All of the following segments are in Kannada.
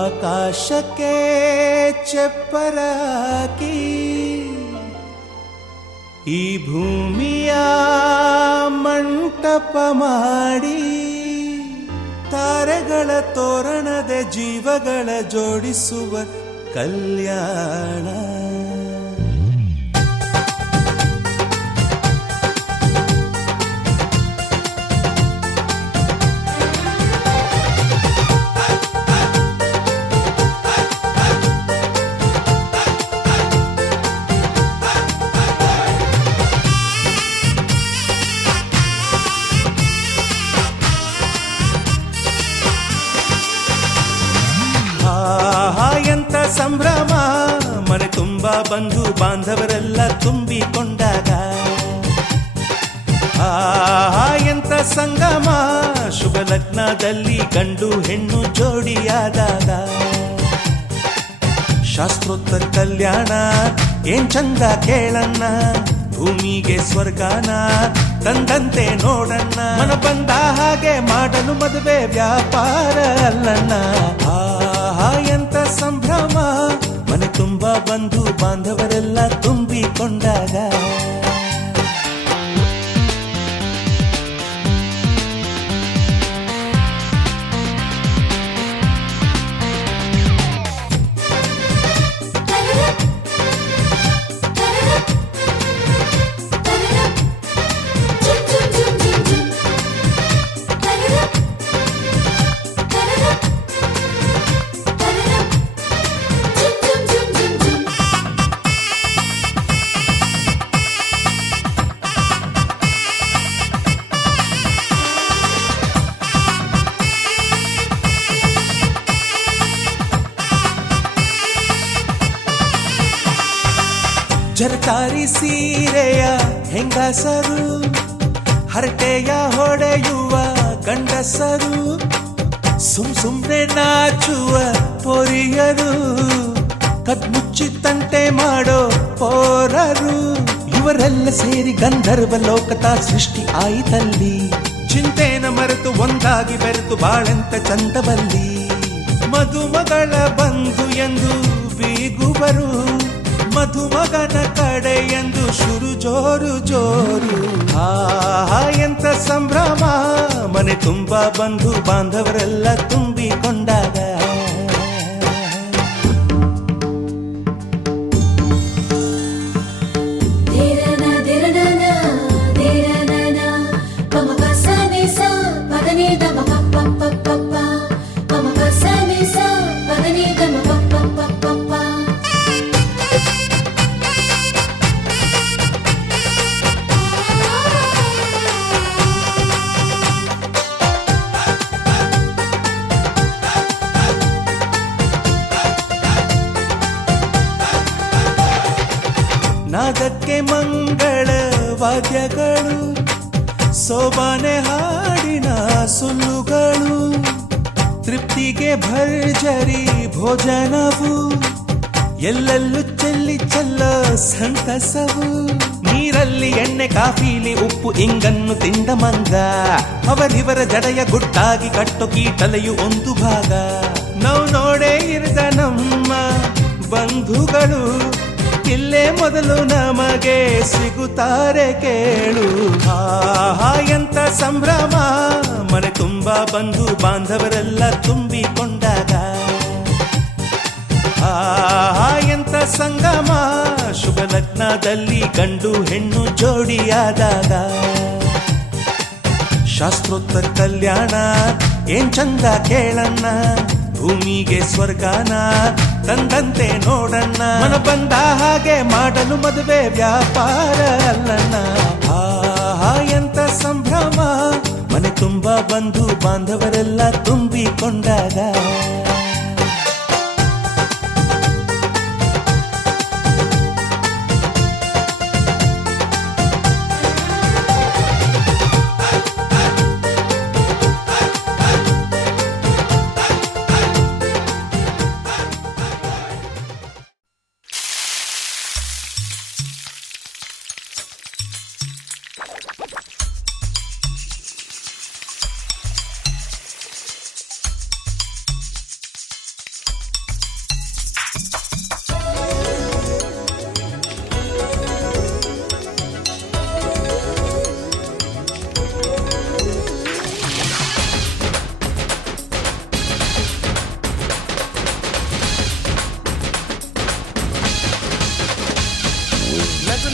ಆಕಾಶಕ್ಕೆ ಚೆಪ್ಪರಾಕಿ ಈ ಭೂಮಿಯ ಮಂಟಪ ಮಾಡಿ ತಾರೆಗಳ ತೋರಣದ ಜೀವಗಳ ಜೋಡಿಸುವ ಕಲ್ಯಾಣ. ಎಂತ ಸಂಭ್ರಮ, ಮನೆ ತುಂಬಾ ಬಂಧು ಬಾಂಧವರೆಲ್ಲ ತುಂಬಿಕೊಂಡಾಗ. ಎಂತ ಸಂಗಮ, ಶುಭ ಲಗ್ನದಲ್ಲಿ ಗಂಡು ಹೆಣ್ಣು ಜೋಡಿಯಾದಾಗ. ಶಾಸ್ತ್ರೋತ್ತರ ಕಲ್ಯಾಣ ಏನ್ ಚಂದ ಕೇಳಣ್ಣ, ಭೂಮಿಗೆ ಸ್ವರ್ಗಾನ ತಂದಂತೆ ನೋಡಣ್ಣ. ಮನ ಬಂದ ಹಾಗೆ ಮಾಡಲು ಮದುವೆ ವ್ಯಾಪಾರ ಅಲ್ಲಣ್ಣ. ಎಂತ ಸಂಭ್ರಮ, ಮನೆ ತುಂಬಾ ಬಂಧು ಬಾಂಧವರೆಲ್ಲ ತುಂಬಿಕೊಂಡಾಗ. ಜರತಾರಿ ಸೀರೆಯ ಹೆಂಗಸರು, ಹರಟೆಯ ಹೊಡೆಯುವ ಗಂಡಸರು, ಸುಮ್ನೆ ನಾಚುವ ಪೊರಿಯರು, ಕದ್ಮುಚ್ಚಿ ತಂಟೆ ಮಾಡೋ ಪೋರರು. ಇವರೆಲ್ಲ ಸೇರಿ ಗಂಧರ್ವ ಲೋಕದ ಸೃಷ್ಟಿ ಆಯಿತಲ್ಲಿ. ಚಿಂತೆನ ಮರೆತು ಒಂದಾಗಿ ಬೆರೆತು ಬಾಳೆಂತ ಚಂದವಲ್ಲಿ. ಮದುಮಗಳ ಬಂಧು ಎಂದು ಬೀಗುವರು, ಮಧುಮಗನ ಕಡೆ ಎಂದು ಶುರು ಜೋರು ಜೋರು. ಎಂತ ಸಂಭ್ರಮ, ಮನೆ ತುಂಬಾ ಬಂಧು ಬಾಂಧವರೆಲ್ಲ ತುಂಬಿಕೊಂಡಾಗ. ನಾದಕ್ಕೆ ಮಂಗಳ ವಾದ್ಯಗಳು, ಸೋಬಾನೆ ಹಾಡಿನ ಸುಳ್ಳುಗಳು, ತೃಪ್ತಿಗೆ ಭರ್ಜರಿ ಭೋಜನವು, ಎಲ್ಲೆಲ್ಲೂ ಚೆಲ್ಲಿ ಚೆಲ್ಲೋ ಸಂತಸವು. ನೀರಲ್ಲಿ ಎಣ್ಣೆ ಕಾಫಿಲಿ ಉಪ್ಪು ಇಂಗನ್ನು ತಿಂದ ಮಂಗ, ಅವರಿವರ ಜಡೆಯ ಗುಟ್ಟಾಗಿ ಕಟ್ಟೋ ಕೀಟಲೆಯು ಒಂದು ಭಾಗ. ನಾವು ನೋಡೇ ಇರದ ನಮ್ಮ ಬಂಧುಗಳು ಇಲ್ಲೇ ಮೊದಲು ನಮಗೆ ಸಿಗುತ್ತಾರೆ ಕೇಳು. ಆಹಾ ಎಂತ ಸಂಭ್ರಮ, ಮನೆ ತುಂಬಾ ಬಂಧು ಬಾಂಧವರೆಲ್ಲ ತುಂಬಿಕೊಂಡಾಗ. ಆಹಾ ಎಂತ ಸಂಗಮ, ಶುಭ ಲಗ್ನದಲ್ಲಿ ಗಂಡು ಹೆಣ್ಣು ಜೋಡಿಯಾದಾಗ. ಶಾಸ್ತ್ರೋತ್ತರ ಕಲ್ಯಾಣ ಏನ್ ಚಂದ ಕೇಳಣ್ಣ, ಭೂಮಿಗೆ ಸ್ವರ್ಗಾನ ತಂದಂತೆ ನೋಡಣ್ಣ. ಮನ ಬಂದ ಹಾಗೆ ಮಾಡಲು ಮದುವೆ ವ್ಯಾಪಾರ ಅಲ್ಲಣ್ಣ. ಆಹಾ ಎಂತ ಸಂಭ್ರಮ, ಮನೆ ತುಂಬಾ ಬಂಧು ಬಾಂಧವರೆಲ್ಲ ತುಂಬಿಕೊಂಡಾಗ.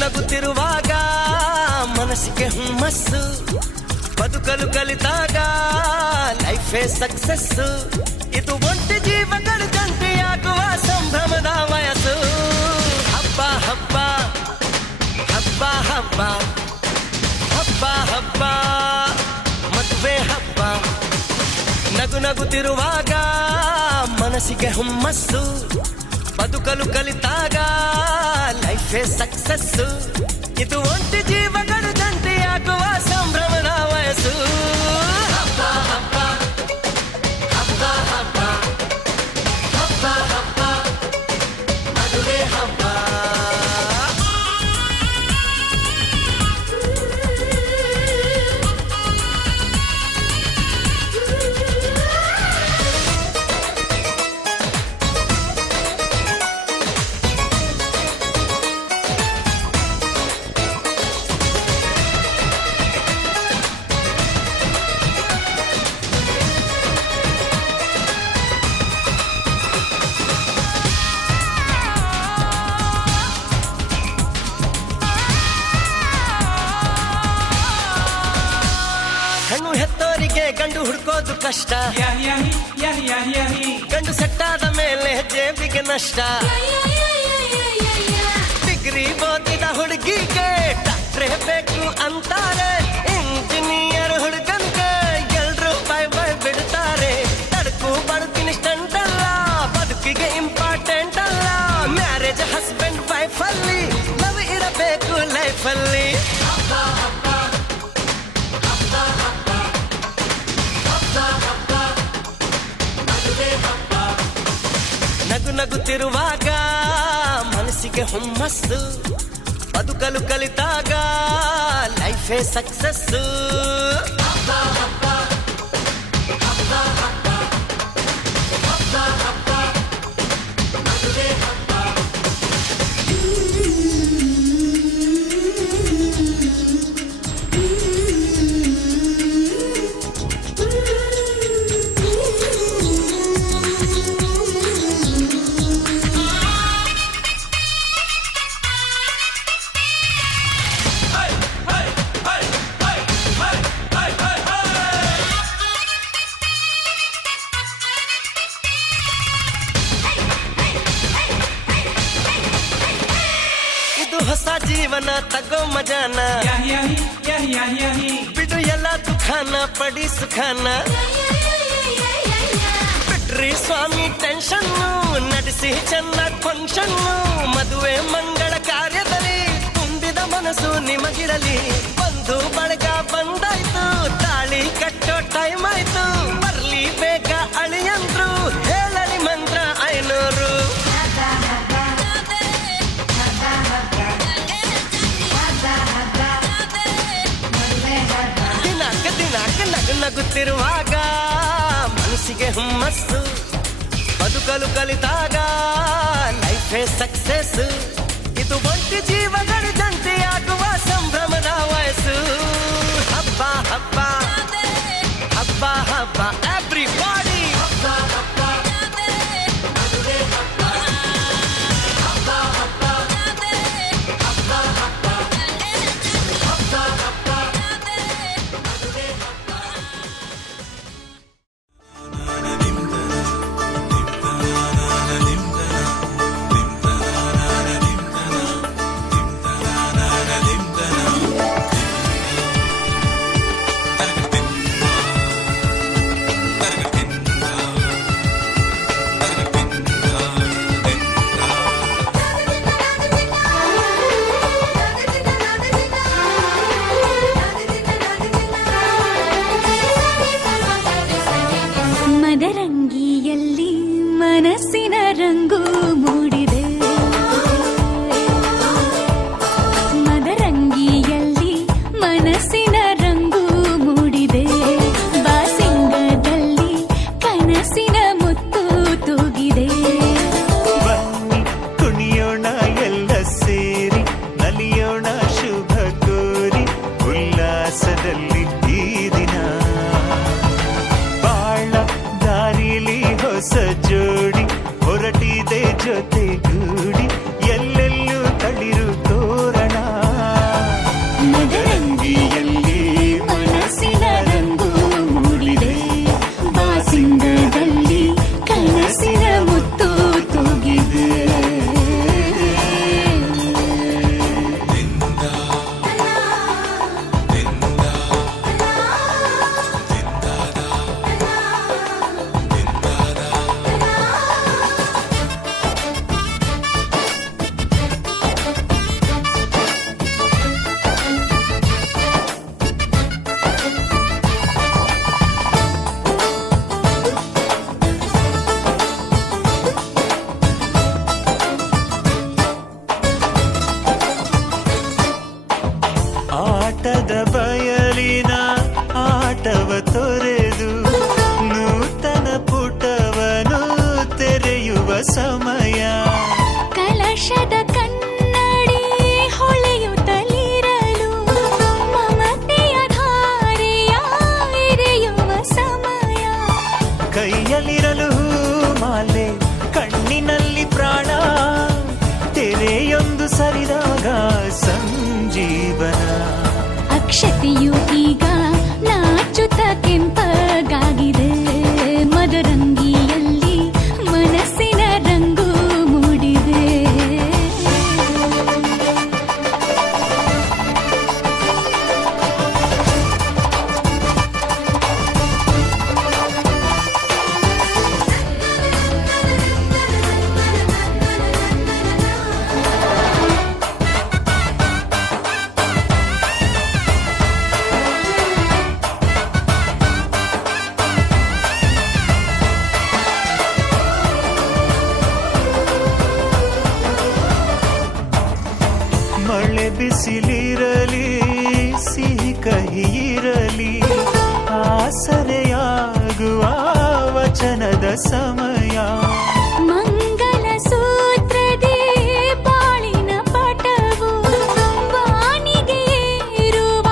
ನಗುತ್ತಿರುವಾಗ ಮನಸ್ಸಿಗೆ ಹುಮ್ಮಸ್ಸು, ಬದುಕಲು ಕಲಿತಾಗ ಲೈಫೇ ಸಕ್ಸಸ್ಸು. ಇದು ಒಂಟಿ ಜೀವಗಳ ಜಂಟಿಯಾಗುವ ಸಂಭ್ರಮದ ವಯಸ್ಸು. ಹಬ್ಬ ಹಬ್ಬ ಹಬ್ಬ ಹಬ್ಬ ಹಬ್ಬ ಹಬ್ಬ ಮದುವೆ ಹಬ್ಬ. ನಗುತ್ತಿರುವಾಗ ಮನಸ್ಸಿಗೆ ಹುಮ್ಮಸ್ಸು, ಬದುಕಲು ಕಲಿತಾಗ ಲೈಫೇ ಸಕ್ಸಸ್ಸು. ಇದು ಒಂಟಿ ಜೀವಗಳು ಜಂಟಿಯಾಗುವ ಸಂಭ್ರಮದ ವಯಸ್ಸು. ಹಬ್ಬ ಹಬ್ಬ ಹಬ್ಬ ಹಬ್ಬ ಹಬ್ಬ ಹಬ್ಬ ಮದುವೆ ಹಬ್ಬ. ಹೆಣ್ಣು ಹೆತ್ತೋರಿಗೆ ಗಂಡು ಹುಡ್ಕೋದು ಕಷ್ಟ, ಗಂಡು ಸೆಟ್ಟಾದ ಮೇಲೆ ಜೇಬಿಗೆ ನಷ್ಟ. ಡಿಗ್ರಿ ಓದಿದ ಹುಡುಗಿಗೆ ಡಾಕ್ಟ್ರೇ ಬೇಕು ಅಂತಾರೆ, ಇಂಜಿನಿಯರ್ ಹುಡುಗನ್ಗೆ ಎಲ್ರು ಬಾಯ್ ಬಾಯ್ ಬಿಡ್ತಾರೆ. ತಡಕು ಬದುಕಿನ ಸ್ಟಂಟ್ ಅಲ್ಲ, ಬದುಕಿಗೆ ಇಂಪಾರ್ಟೆಂಟ್ ಅಲ್ಲ. ಮ್ಯಾರೇಜ್ ಹಸ್ಬೆಂಡ್ ವೈಫ್ ಅಲ್ಲಿ ಲವ್ ಇರಬೇಕು ಲೈಫಲ್ಲಿ. ನಗುತ್ತಿರುವಾಗ ಮನಸ್ಸಿಗೆ ಹುಮ್ಮಸ್ಸು, ಬದುಕಲು ಕಲಿತಾಗ ಲೈಫೇ ಸಕ್ಸಸ್ಸು. ಹೊಸ ಜೀವನ ತಗೋ ಮಜಾನ, ಬಿಡು ಎಲ್ಲ ದುಃಖಾನ ಪಡಿ ಸುಖಾನ. ಬಿಟ್ರಿ ಸ್ವಾಮಿ ಟೆನ್ಷನ್ನು, ನಡೆಸಿ ಚೆನ್ನಾಗಿ ಫಂಕ್ಷನ್ನು. ಮದುವೆ ಮಂಗಳ ಕಾರ್ಯದಲ್ಲಿ ನಗುತ್ತಿರುವಾಗ ಮನಸ್ಸಿಗೆ ಹುಮ್ಮಸ್ಸು, ಬದುಕಲು ಕಲಿತಾಗ ಲೈಫೇ ಸಕ್ಸಸ್. ಇದು ಒಂಟಿ ಜೀವಗಳ ಜಂಟಿಯಾಗುವ ಸಂಭ್ರಮದ ವಯಸ್ಸು. ಹಬ್ಬ ಹಬ್ಬ ಹಬ್ಬ ಹಬ್ಬ ಎವ್ರಿಬಾಡಿ. ಮದರಂಗಿಯಲ್ಲಿ ಮನಸ್ಸಿನ ರಂಗು ಮೂಡಿದೆ, ಮದರಂಗಿಯಲ್ಲಿ ಮನಸ್ಸಿನ ರಂಗು ಮೂಡಿದೆ, ಬಾಸಿಂಗದಲ್ಲಿ ಕನಸಿನ ಮುತ್ತು ತೂಗಿದೆ. ಬನ್ನಿ ಕುಣಿಯೋಣ ಎಲ್ಲ ಸೇರಿ, ನಲಿಯೋಣ ಶುಭ ಕೋರಿ, ಉಲ್ಲಾಸದಲ್ಲಿ ಈ ದಿನ. ಬಾಳ ದಾರಿಲಿ ಹೊಸ ಜೋಡಿ ಹೊರಟಿದೆ ಜೊತೆಗೂಡಿ, ಎಲ್ಲೆಲ್ಲೂ ತಳಿರು ತೋರಣ. ಮದರಂಗಿಯಲ್ಲಿ ಮನಸ್ಸಿನ ರಂಗು ಮೂಡಿದೆ, ಬಾಸಿಂಗದಲ್ಲಿ ಕನಸಿನ ಮುತ್ತು ತೂಗಿದೆ. ಆಟದ ಬಯಲಿನ ಆಟವ ತೊರೆದು ನೂತನ ಪುಟವನು ತೆರೆಯುವ ಸಮಯ. ಕಲಶದ ಕನ್ನಡಿ ಹೊಳೆಯುತ್ತಲಿರಲು ಮಮತೆಯ ಧಾರೆಯ ಎರೆಯುವ ಸಮಯ. ಕೈಯಲ್ಲಿರಲು ಮಾಲೆ, ಕಣ್ಣಿನಲ್ಲಿ ಪ್ರಾಣ, ತೆರೆಯೊಂದು ಸರಿದಾಗ ಸಂಜೀವನ. ಅಕ್ಷತೆಯು ಈಗ ನಾಚುತ್ತ ಕೆಂಪಗಾಗಿದೆ, ಮದರಂಗಿಯಲ್ಲಿ ಮನಸ್ಸಿನ ರಂಗು ಮೂಡಿದೆ. ಮಳೆ ಬಿಸಿಲಿರಲಿ, ಸಿಹಿ ಕಹಿ ಇರಲಿ, ಆಸರೆಯಾಗುವ ವಚನದ ಸಮಯ. ಮಂಗಲ ಸೂತ್ರದೇ ಬಾಳಿನ ಪಟವು ವಾನಿಗೆ ಏರುವ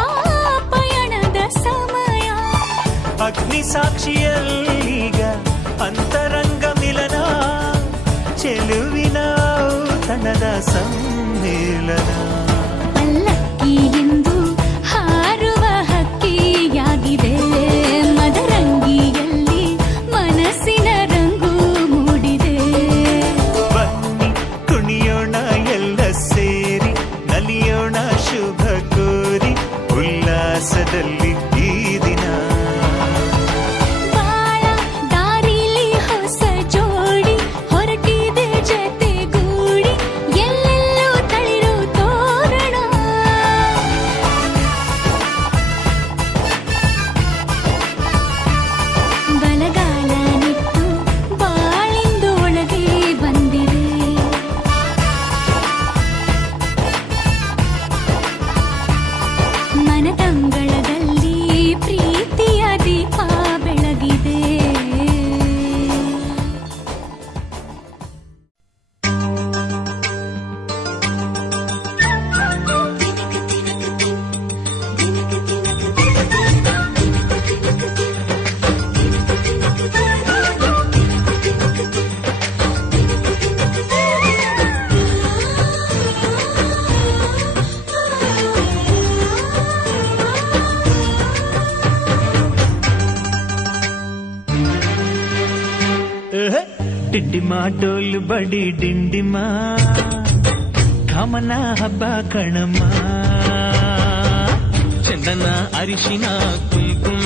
ಪಯಣದ ಸಮಯ. ಅಗ್ನಿ ಸಾಕ್ಷಿಯಲ್ಲೀಗ ಅಂತರಂಗ ಮಿಲನ, ಚೆಲುವಿನ ಔತಣದ ಸಮ್ಮೇಳನ. ಪಲ್ಲಕ್ಕಿ ಎಂದು ಹಾರುವ ಹಕ್ಕಿಯಾಗಿದೆ, ಮದರಂಗಿಯಲ್ಲಿ ಮನಸ್ಸಿನ ರಂಗು ಮೂಡಿದೆ. ಬನ್ನಿ ಕುಣಿಯೋಣ ಎಲ್ಲ ಸೇರಿ, ನಲಿಯೋಣ ಶುಭ ಕೋರಿ, ಉಲ್ಲಾಸದಲ್ಲಿ ಈ ದಿನ. ಬಾಳ ದಾರಿಲಿ ಹೊಸ ಜೋಡಿ ಹೊರಟಿದೆ ಜೊತೆಗೂಡಿ, ಎಲ್ಲೆಲ್ಲೂ ತಳಿರು ತೋರಣ. ಬಲಗಾಲ ನಿಟ್ಟು ಬಾಳಿಂದು ಒಳಗೆ ಬಂದಿದೆ, ಮನತಂಗಳದಲ್ಲಿ ಡಿಂಡಿಮ ಡೋಲು ಬಡಿ ಡಿಂಡಿಮ ಕಾಮನ ಹಬ್ಬ ಕಣಮ್ಮ ಚಂದನ ಅರಿಶಿನ ಕುಂಕುಮ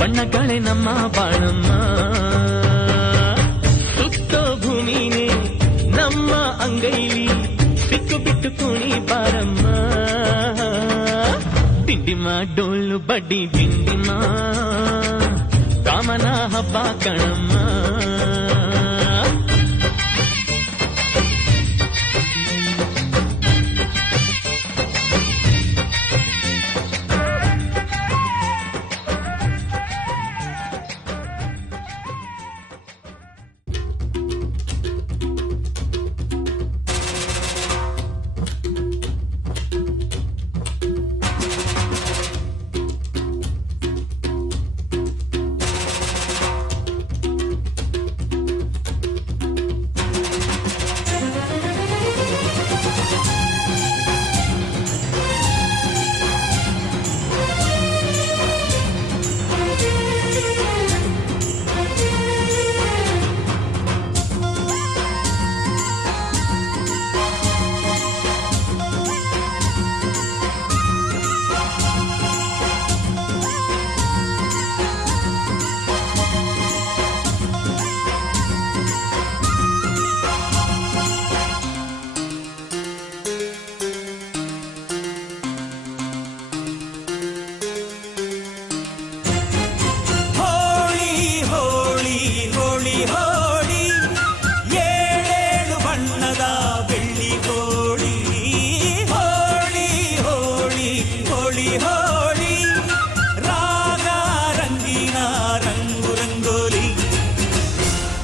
ಬಣ್ಣಗಳೇ ನಮ್ಮ ಬಾಳಮ್ಮ ಸುತ್ತೋ ಭೂಮಿನೇ ನಮ್ಮ ಅಂಗೈಲಿ ಸಿಕ್ಕು ಬಿಟ್ಟು ಕುಣಿ ಬಾರಮ್ಮ ಡಿಂಡಿಮ ಡೋಲು ಬಡ್ಡಿ ಡಿಂಡಿಮ ಕಾಮನ ಹಬ್ಬ ಕಣಮ್ಮ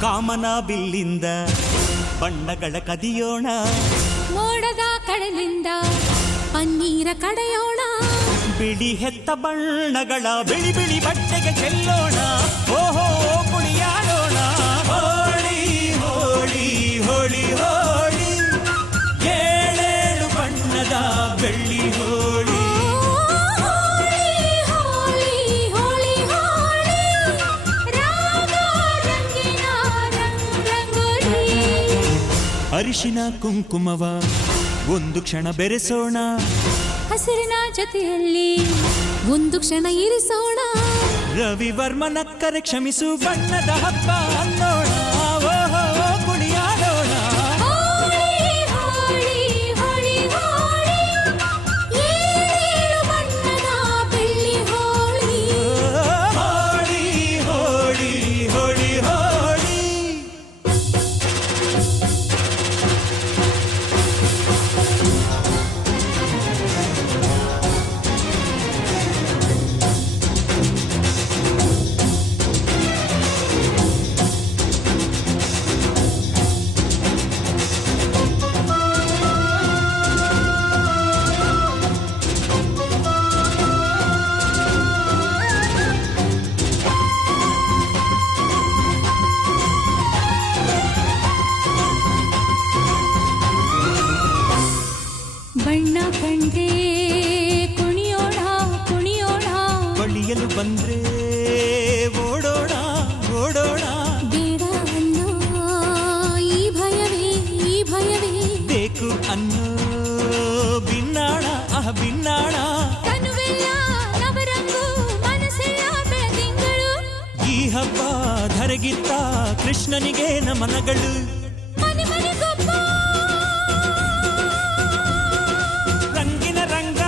ಕಾಮನ ಬಿಲ್ಲಿಂದ ಬಣ್ಣಗಳ ಕದಿಯೋಣ ಮೋಡದ ಕಡಲಿಂದ ಪನ್ನೀರ ಕಡೆಯೋಣ ಬಿಳಿ ಹೆತ್ತ ಬಣ್ಣಗಳ ಬಿಳಿ ಬಿಳಿ ಬಟ್ಟೆಗೆ ಚೆಲ್ಲೋಣ ಓಹೋ ಕುಣಿಯಾಡೋಣ ಹೋಳಿ ಹೋಳಿ ಹೋಳಿ ಹೋಳಿ ಏಳೇಳು ಬಣ್ಣದ ಬೆಳ್ಳಿ ಹೋಳಿ ಅರಿಶಿನ ಕುಂಕುಮವ ಒಂದು ಕ್ಷಣ ಬೆರೆಸೋಣ ಹಸಿರಿನ ಜೊತೆಯಲ್ಲಿ ಒಂದು ಕ್ಷಣ ಇರಿಸೋಣ ರವಿವರ್ಮನ ಕರೆ ಕ್ಷಮಿಸು ಬಣ್ಣದ ಹಬ್ಬ ಅನ್ನೋಣ ಓಹೋ ಕುಣಿಯಾಡೋಣ ಬಣ್ಣ ಕಂಡೆ ಕುಣಿಯೋಣ ಕುಣಿಯೋಣ ಬಳಿಯಲು ಬಂದ್ರೆ ಓಡೋಣ ಓಡೋಣ ಬೇಡ ಅನ್ನೋ ಈ ಭಯವೇ ಬೇಕು ಅನ್ನೋ ಬಿನ್ನಾಣ ಬಿನ್ನಾಣ ತನುವೆಲ್ಲ ನವರಂಗು ಮನಸ್ಸೆಲ್ಲ ಬೆಳದಿಂಗಳು ಈ ಹಬ್ಬ ಧರೆಗಿತ್ತ ಕೃಷ್ಣನಿಗೆ ನಮನಗಳು ಮನೆ ಮನೆಗೊಬ್ಬ ರಂಗಿನ ರಂಗ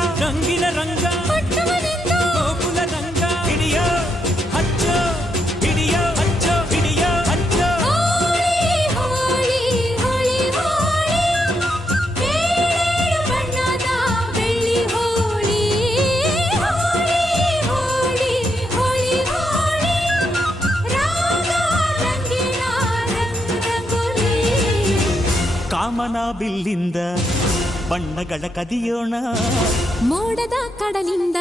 ಪಟ್ಟವನಿಂದ ಗೋಕುಲ ರಂಗ ಹಿಡಿಯೋ ಹಚ್ಚೋ ಹಿಡಿಯೋ ಹಚ್ಚೋ ಹಿಡಿಯೋ ಹಚ್ಚೋ ಹೋಳಿ ಹೋಳಿ ಹೋಳಿ ಏಳು ಬಣ್ಣದ ಬೆಳ್ಳಿ ಹೋಳಿ ಹೋಳಿ ಹೋಳಿ ಹೋಳಿ ಹೋಳಿ ರಾಗ ರಂಗಿನ ರಂಗೋಲಿ ಕಾಮನ ಬಿಲ್ಲಿಂದ ಬಣ್ಣಗಳ ಕದಿಯೋಣ ಮೋಡದ ಕಡಲಿಂದ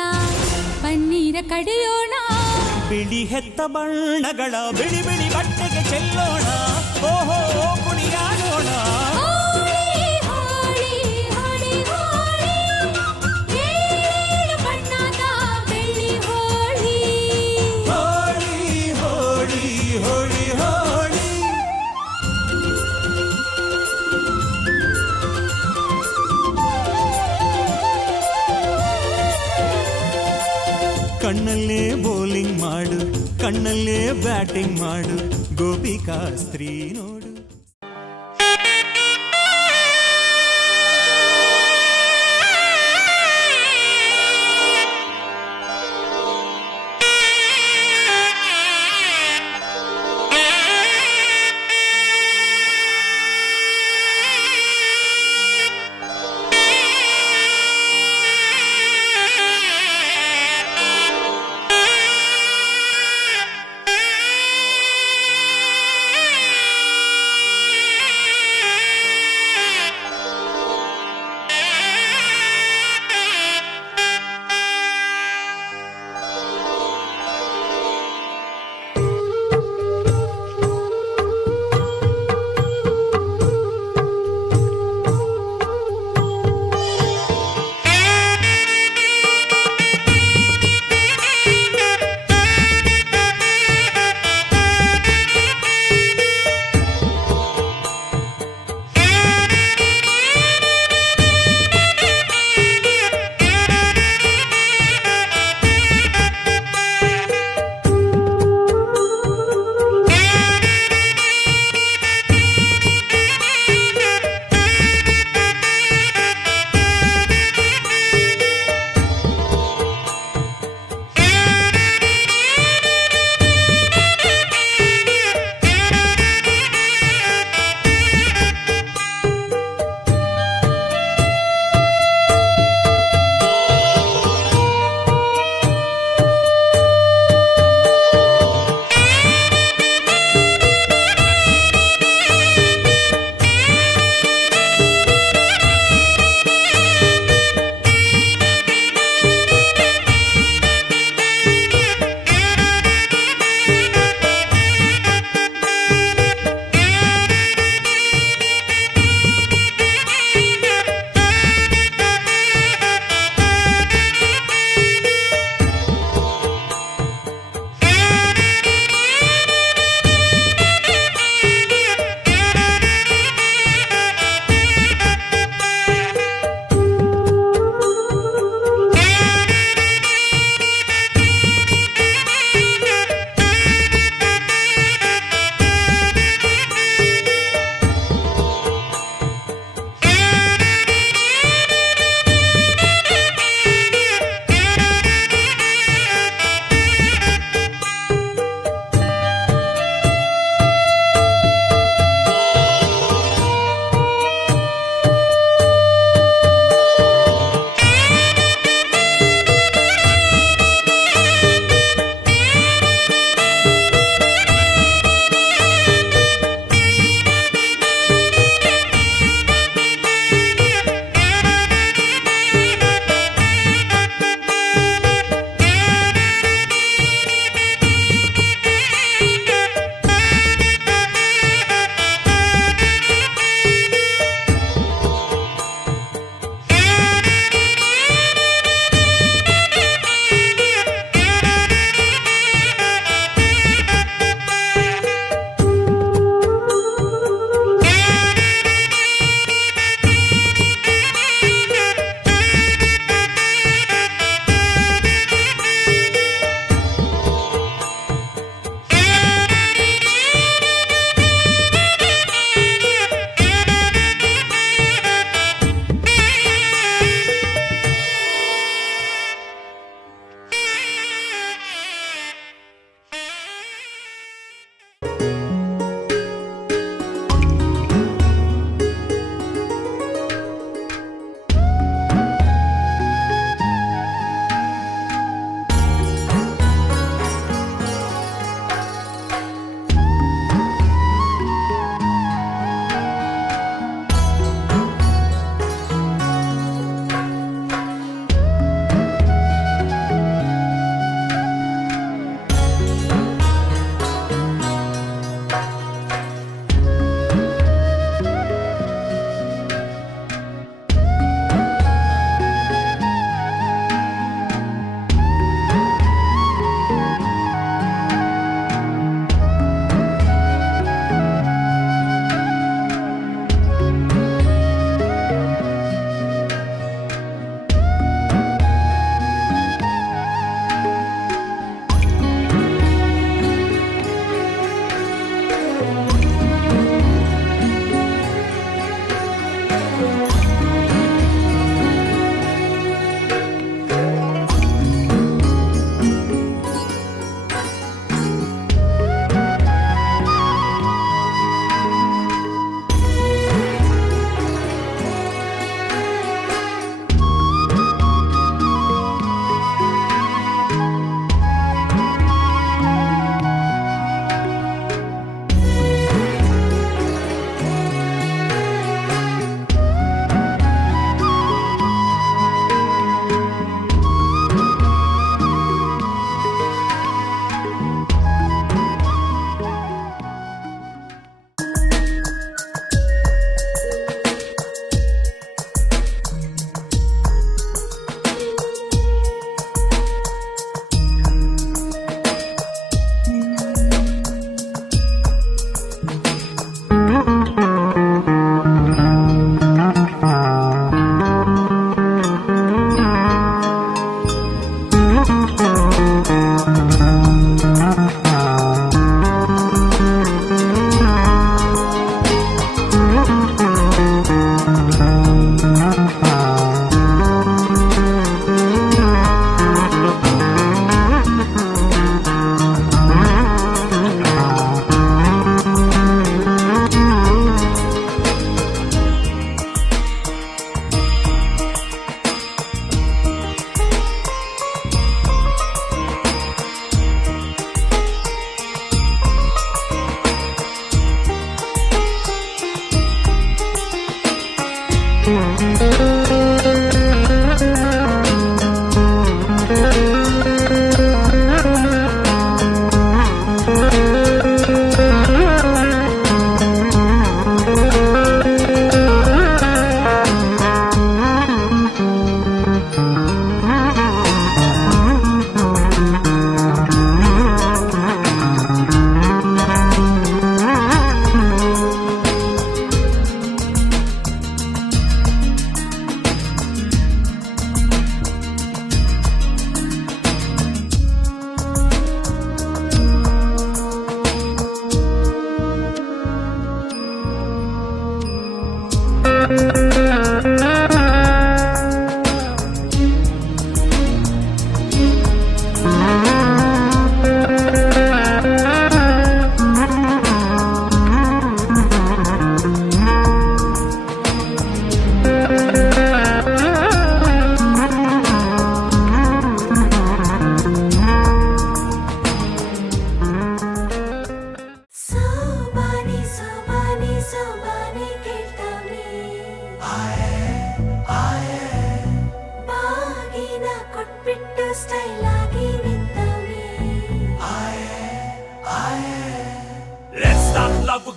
ಪನ್ನೀರ ಕಡೆಯೋಣ ಬಿಳಿ ಹೆತ್ತ ಬಣ್ಣಗಳ ಬಿಳಿ ಬಿಳಿ ಬಟ್ಟೆಗೆ ಚೆಲ್ಲೋಣ ಓಹೋ ಕುಣಿಯಾಡೋಣ ಏಳು ಬಣ್ಣದ ಬೆಳ್ಳಿ ಹೋಳಿ ಹೋಳಿ ಹೋಳಿ ಹೋಳಿ ಹೋಳಿ ಕಣ್ಣಲ್ಲೇ ಬ್ಯಾಟಿಂಗ್ ಮಾಡು ಗೋಪಿಕಾ ಸ್ತ್ರೀ ನೋಡು.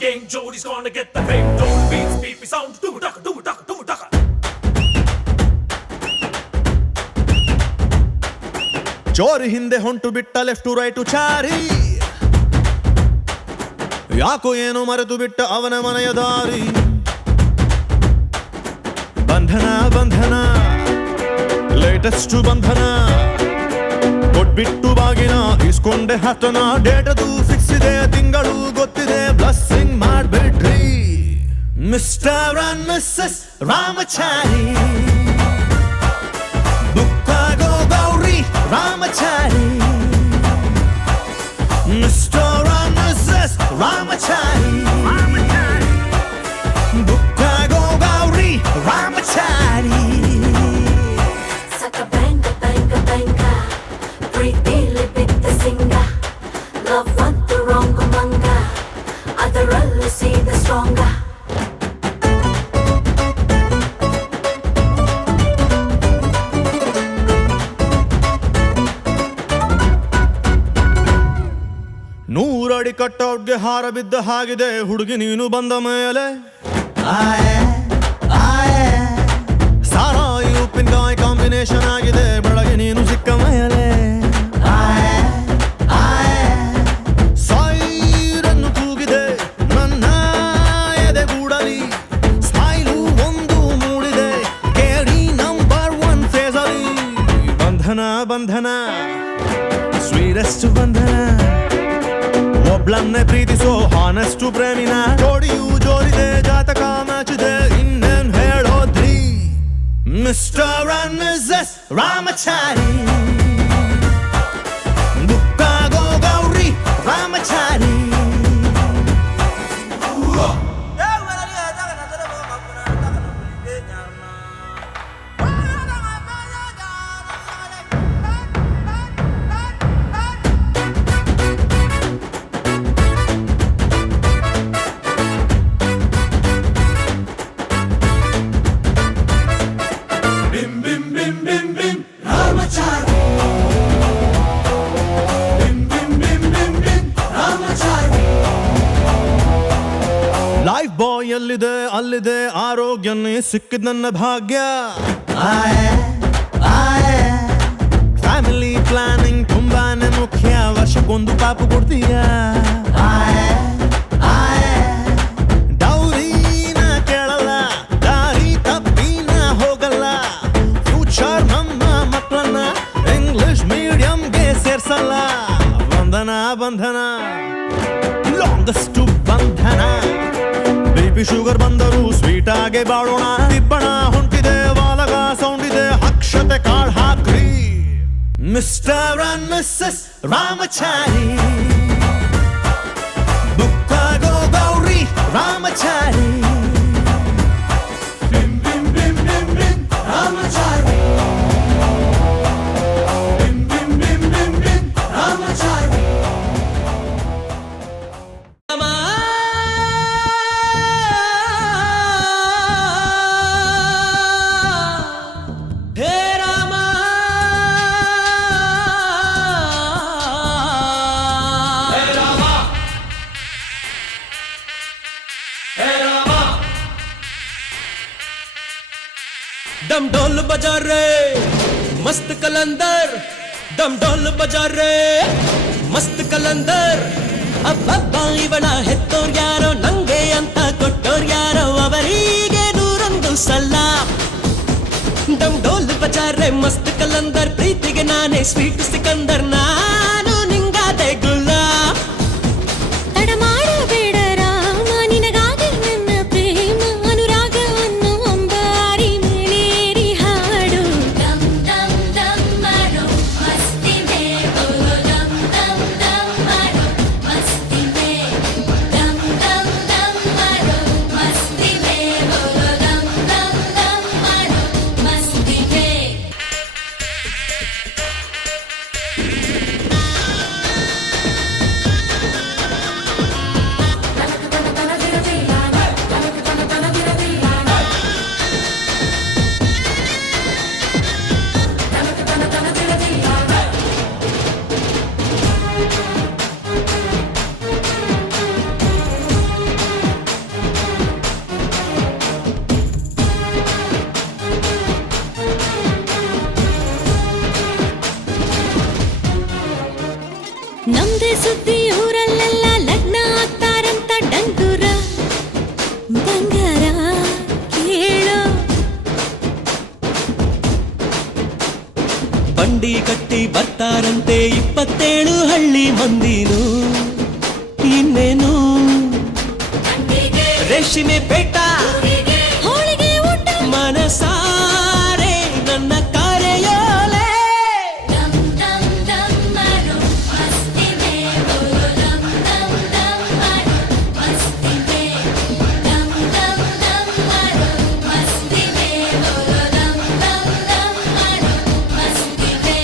Game, Jody's gonna get the fame. Don't beats, beat me sound. Do ducka, do ducka, do ducka. ಚೋರಿ ಹಿಂದೆ ಹೊಂಟು ಬಿಟ್ಟ ಲೆಫ್ಟ್ ಟು ರೈಟು ಚಾರಿ, ಯಾಕೋ ಏನು ಮರೆತು ಬಿಟ್ಟ ಅವನ ಮನೆಯ ದಾರಿ. ಬಂಧನ ಬಂಧನ ಲೇಟೆಸ್ಟ್ ಬಂಧನ, ಕೊಟ್ಬಿಟ್ಟು ಬಾಗಿನ ಇಸ್ಕೊಂಡೆ ಹತ್ತನ. ಡೇಟದು ಫಿಕ್ಸ್ ಇದೆ, ತಿಂಗಳು ಗೊತ್ತಿದೆ, ಬ್ಲಸ್ಸಿಂಗ್ ಮಾಡ್ಬಿಡ್ರಿ ಮಿಸ್ಟರ್ ಅಂಡ್ ಮಿಸ್ಸಸ್ ರಾಮಚಾರಿ. ಬುಕ್ಕಾಗೋ Gauri Ramachari, mister and missus Ramachari. ಬುಕ್ಕಾಗೋ Gauri Ramachari. Saka banga banga banga, ಪ್ರೀತಿಲಿ ಬಿದ್ದ ಸಿಂಗ. Love ಒಂದು wrong ಮಂಗ, ಅದರಲ್ಲೂ ಸೀದ ಸ್ಟ್ರಾಂಗ. ನೂರಡಿ ಕಟ್ಔಟ್ಗೆ ಹಾರ ಬಿದ್ದ ಹಾಗಿದೆ ಹುಡುಗಿ ನೀನು ಬಂದ ಮೇಲೆ. ಸಾರಾಯಿ ಉಪ್ಪಿನಕಾಯಿ ಕಾಂಬಿನೇಷನ್ ಆಗಿದೆ ಬೆಳಗ್ಗೆ ನೀನು ಸಿಕ್ಕ ಮೇಲೆ. ಸೈರನ್ನು ಕೂಗಿದೆ ನನ್ನ ಎದೆಗೂಡಲಿ, ಸ್ಮೈಲು ಒಂದು ಮೂಡಿದೆ ಕೇಳಿ ನಂಬರ್ 1 ಫೇಸಲ್ಲಿ. ಬಂಧನ ಬಂಧನ ಸ್ವೀರೆಸ್ಟ್ ಬಂಧನ, ಒಬ್ಳನ್ನೇ ಪ್ರೀತಿಸೋ ಹಾನೆಸ್ಟ್ ಪ್ರೇಮಿನ. ಜೋಡಿಯೂ ಜೋರಿದೆ, ಜಾತಕ ಮ್ಯಾಚಿದೆ, ಇನ್ನೇನ್ ಹೇಳೋ ಮಿಸ್ಟರ್ ಅಂಡ್ ಮಿಸಸ್ ರಾಮಚಾರಿ ಮುಕ್ಕಾಗೋ ಗೌರಿ ರಾಮಚಾರಿ ಲೈಫ್ ಬಾಯ್ ಎಲ್ಲಿದೆ ಅಲ್ಲಿದೆ ಆರೋಗ್ಯನೇ ಸಿಕ್ಕಿದ ನನ್ನ ಭಾಗ್ಯ ಫ್ಯಾಮಿಲಿ ಪ್ಲಾನಿಂಗ್ ತುಂಬಾನೇ ಮುಖ್ಯ ವರ್ಷಕ್ಕೊಂದು ಪಾಪು ಕೊಡ್ತೀಯ ಡೌರಿನ ಕೇಳಲ್ಲ ದಾರಿ ತಪ್ಪಿನ ಹೋಗಲ್ಲ ಫ್ಯೂಚರ್ ನಮ್ಮ ಮಕ್ಕಳನ್ನ ಇಂಗ್ಲಿಷ್ ಮೀಡಿಯಂಗೆ ಸೇರ್ಸಲ್ಲ ಬಂಧನ ಬಂಧನ ಲಾಂಗೆಸ್ಟ್ ಬಂಧನ ಬಿಪಿ ಶುಗರ್ ಬಂದರು ಸ್ವೀಟ್ ಆಗಿ ಬಾಳೋಣ ತಿಪ್ಪಣ ಹೊಂಟಿದೆ ವಾಲಗ ಸೌಂಡ್ ಇದೆ ಅಕ್ಷತೆ ಕಾಳ್ ಹಾಕ್ರಿ ಮಿಸ್ಟರ್ ಅಂಡ್ ಮಿಸಸ್ ರಾಮಚಾರಿ ಬುಕ್ಕಾಗೋ ಗೌರಿ ರಾಮಚಾರಿ ರಾಮಚಾರಿ ರಾಮಚಾರಿ डम ढोल बजा रे मस्त कलंदर डम ढोल बजा रे मस्त कलंदर ಅಬ್ಬಬ್ಬ ಇವಳ ಹೆತ್ತೋರ್ ಯಾರೋ ನಂಗೆ ಅಂತ ಕೊಟ್ಟೋರ್ ಯಾರೋ ಅವರಿಗೆ ನೂರೊಂದು ಸಲ ಡಮ್ ಡೋಲ್ ಬಜಾರೆ ಮಸ್ತ್ ಕಲಂದರ್ ಪ್ರೀತಿಗೆ ನಾನೇ ಸ್ವೀಟ್ ಸಿಕಂದರ್ ನಾನು ನಿಂಗಾದೆ ಗುಲ್ಲಾ ತಡ ಮಾಡಬೇಡ ರಾಮ ನಿನಗಾಗಿ ನನ್ನ ಪ್ರೇಮ ಅನುರಾಗವನ್ನು ಅಂಬಾರಿ ಮೇಲೇರಿ ಹಾಡು dum dum dum maro masti me bolo dum dum dum maro masti me dum dum dum maro masti me bolo dum dum dum maro masti me ನಮ್ದೇ ಸುದ್ದಿ ಊರಲ್ಲೆಲ್ಲ ಲಗ್ನ ಆಗ್ತಾರಂತ ಡಂಗುರ ಬಂಗಾರ ಕೇಳೋ ಬಂಡಿ ಕಟ್ಟಿ ಬರ್ತಾರಂತೆ 27 ಹಳ್ಳಿ ಮಂದಿನು ಇನ್ನೇನು ರೇಷ್ಮೆ ಪೇಟ ಹೋಳಿಗೆ ಊಟ ಮನಸಾರೆ ನನ್ನ ಕಾರ್ಯೋಲೆ dum dum dum maro masti me bolo dum dum dum maro masti me dum dum dum maro masti me bolo dum dum dum maro masti me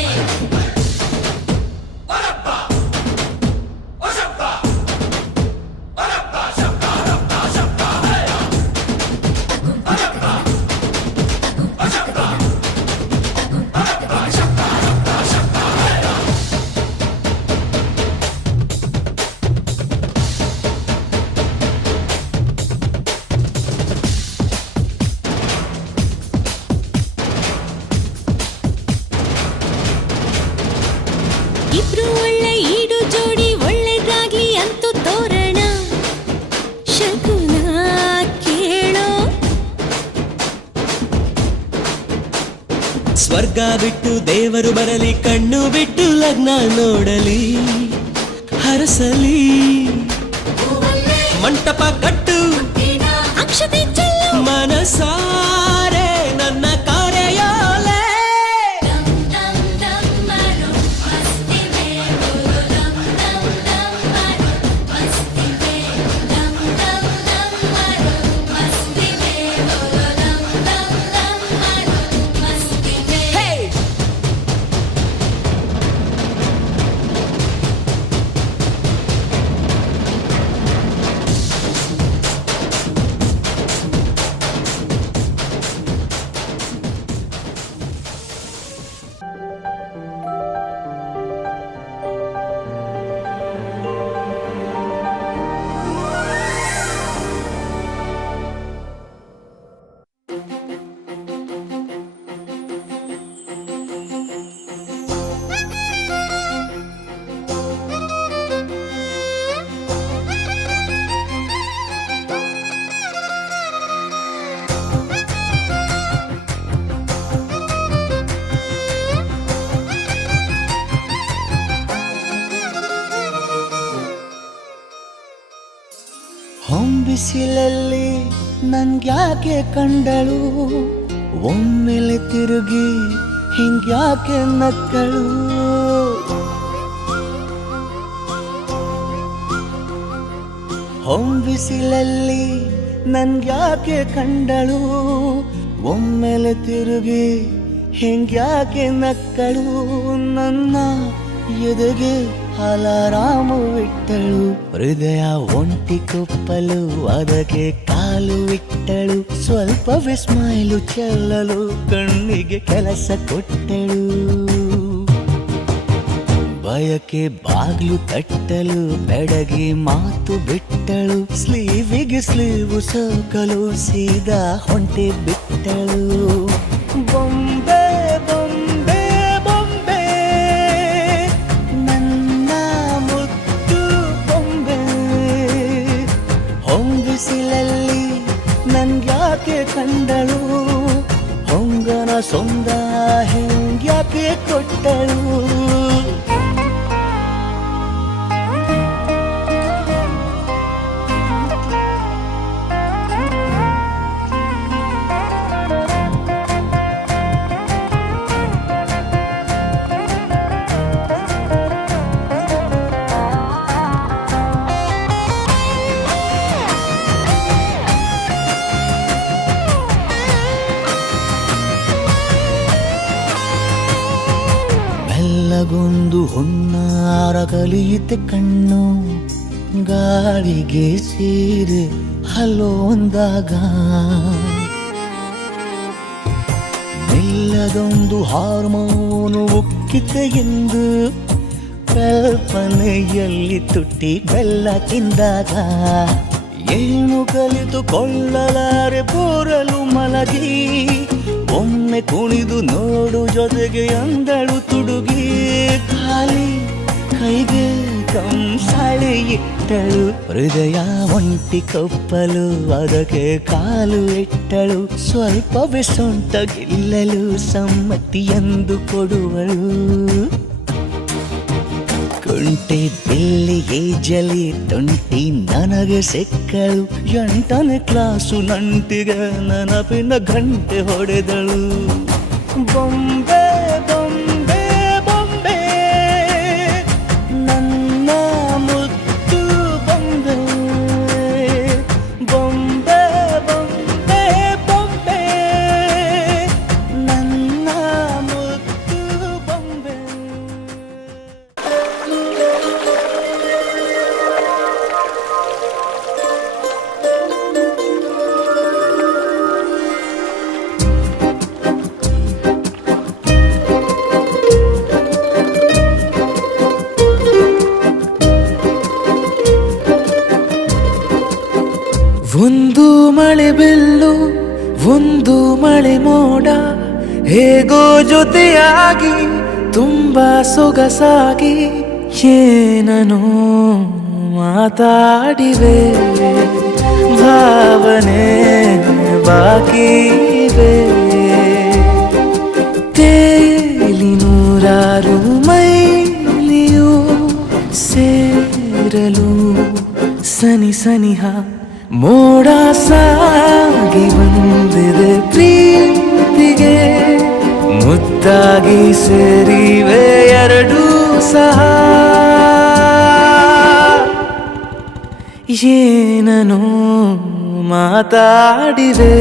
ಇಬ್ರು ಒಳ್ಳೆ ಈಡು ಜೋಡಿ ಒಳ್ಳೆದಾಗ್ಲಿ ಅಂತೂ ತೋರಣ ಶಕುನ ಕೇಳೋ ಸ್ವರ್ಗ ಬಿಟ್ಟು ದೇವರು ಬರಲಿ ಕಣ್ಣು ಬಿಟ್ಟು ಲಗ್ನ ನೋಡಲಿ ಹರಸಲಿ ಮಂಟಪ ಕಟ್ಟು ಅಕ್ಷತೆ ಚೆಲ್ಲು ಮನಸಾರೆ ನನ್ನ ಕಾರ್ಯ ಬಿಸಿಲಲ್ಲಿ ನನ್ಗ್ಯಾಕೆ ಕಂಡಳು ಒಮ್ಮೆಲೆ ತಿರುಗಿ ಹಿಂಗ್ಯಾಕೆ ನಕ್ಕಳು ಬಿಸಿಲಲ್ಲಿ ನನ್ಗ್ಯಾಕೆ ಕಂಡಳು ಒಮ್ಮೆಲೆ ತಿರುಗಿ ಹಿಂಗ್ಯಾಕೆ ನಕ್ಕಳು ನನ್ನ ಎದೆಗೆ ಅಲಾರಾಮು ಇಟ್ಟಳು ಹೃದಯ ಒಂಟಿ ಕುಪ್ಪಲು ಅದಕ್ಕೆ ಕಾಲು ಇಟ್ಟಳು ಸ್ವಲ್ಪ ವಿಸ್ಮೈಲು ಚೆಲ್ಲಲು ಕಣ್ಣಿಗೆ ಕೆಲಸ ಕೊಟ್ಟಳು ಬಯಕೆ ಬಾಗ್ಲು ತಟ್ಟಲು ಬೆಡಗಿ ಮಾತು ಬಿಟ್ಟಳು ಸ್ಲೀವಿಗೆ ಸ್ಲೀವು ಸೋಕಲು ಸೀದಾ ಹೊಂಟೆ ಬಿಟ್ಟಳು ಬೊಂಬೆ ಬೊಂಬೆ ಬೊಂಬೆ ನನ್ನ ಮುದ್ದು ಬೊಂಬೆ ಹೊಂಬಿಸಿಲಲ್ಲಿ ನನ್ಗ್ಯಾಕೆ ಕಂಡಳು ಹೊಂಗನ ಸೊಂದ ಹೆಂಗ್ಯಾಕೆ ಕೊಟ್ಟಳು ಬೆಲ್ಲಗೊಂದು ಹೊನ್ನಾರ ಕಲಿಯುತ್ತೆ ಕಣ್ಣು ಗಾಳಿಗೆ ಸೀರೆ ಹಲೋ ಅಂದಾಗ ಬೆಲ್ಲದೊಂದು ಹಾರ್ಮೋನು ಉಕ್ಕಿತೆ ಎಂದು ಕಲ್ಪನೆಯಲ್ಲಿ ತುಟ್ಟಿ ಬೆಲ್ಲ ತಿಂದಾಗ ಏನು ಕಲಿತುಕೊಳ್ಳಲಾರೆ ಬೋರಲು ಮಲಗಿ ಒಮ್ಮೆ ಕುಣಿದು ನೋಡು ಜೊತೆಗೆ ಅಂದಳು ತುಡುಗಿ ಖಾಲಿ ಕೈಗೆ ಕಂಸಾಳೆ ಇಟ್ಟಳು ಹೃದಯ ಒಂಟಿ ಕಪ್ಪಲು ಅದಕ್ಕೆ ಕಾಲು ಇಟ್ಟಳು ಸ್ವಲ್ಪವೇ ಸೊಂಟ ಗಿಲ್ಲಲು ಸಮ್ಮತಿಯೆಂದು ಕೊಡುವಳು ಕುಂಟೆ ಬಿಲ್ಲಿ ಏಜಲಿ ತುಂಟಿ ನನಗೆ ಸಿಕ್ಕಳು 8ನೇ ಕ್ಲಾಸು ನಂಟಿಗೆ ನೆನಪಿನ ಗಂಟೆ ಹೊಡೆದಳು ಬೊಂಬೆ ಬೊಂಬೆ ಬೊಂಬೆ ನನ್ನ ಮುದ್ದು ಬೊಂಬೆ ಬೊಂಬೆ ಬೊಂಬೆ ಬೊಂಬೆ ನನ್ನ ಮುದ್ದು ಬೊಂಬೆ ಒಂದು ಮಳೆ ಬೆಲ್ಲು ಒಂದು ಮಳೆ ಮೋಡ ಹೇಗೋ ಜೊತೆಯಾಗಿ ತುಂಬಾ ಸೊಗಸಾಗಿ ಏನನೋ ಮಾತಾಡಿವೆ ಭಾವನೆ ಬಾಕಿವೆ ತೇಲಿ ನೂರಾರು ಮೈಲಿಯು ಸೇರಲು ಸನಿ ಸನಿಹ ಮೋಡ ಸಾಗಿ ಬಂದಿದೆ ಪ್ರೀತಿಗೆ ಮುದ್ದಾಗಿ ಸೇರಿವೆ ಎರಡೂ ಸಹ ಏನನೋ ಮಾತಾಡಿವೆ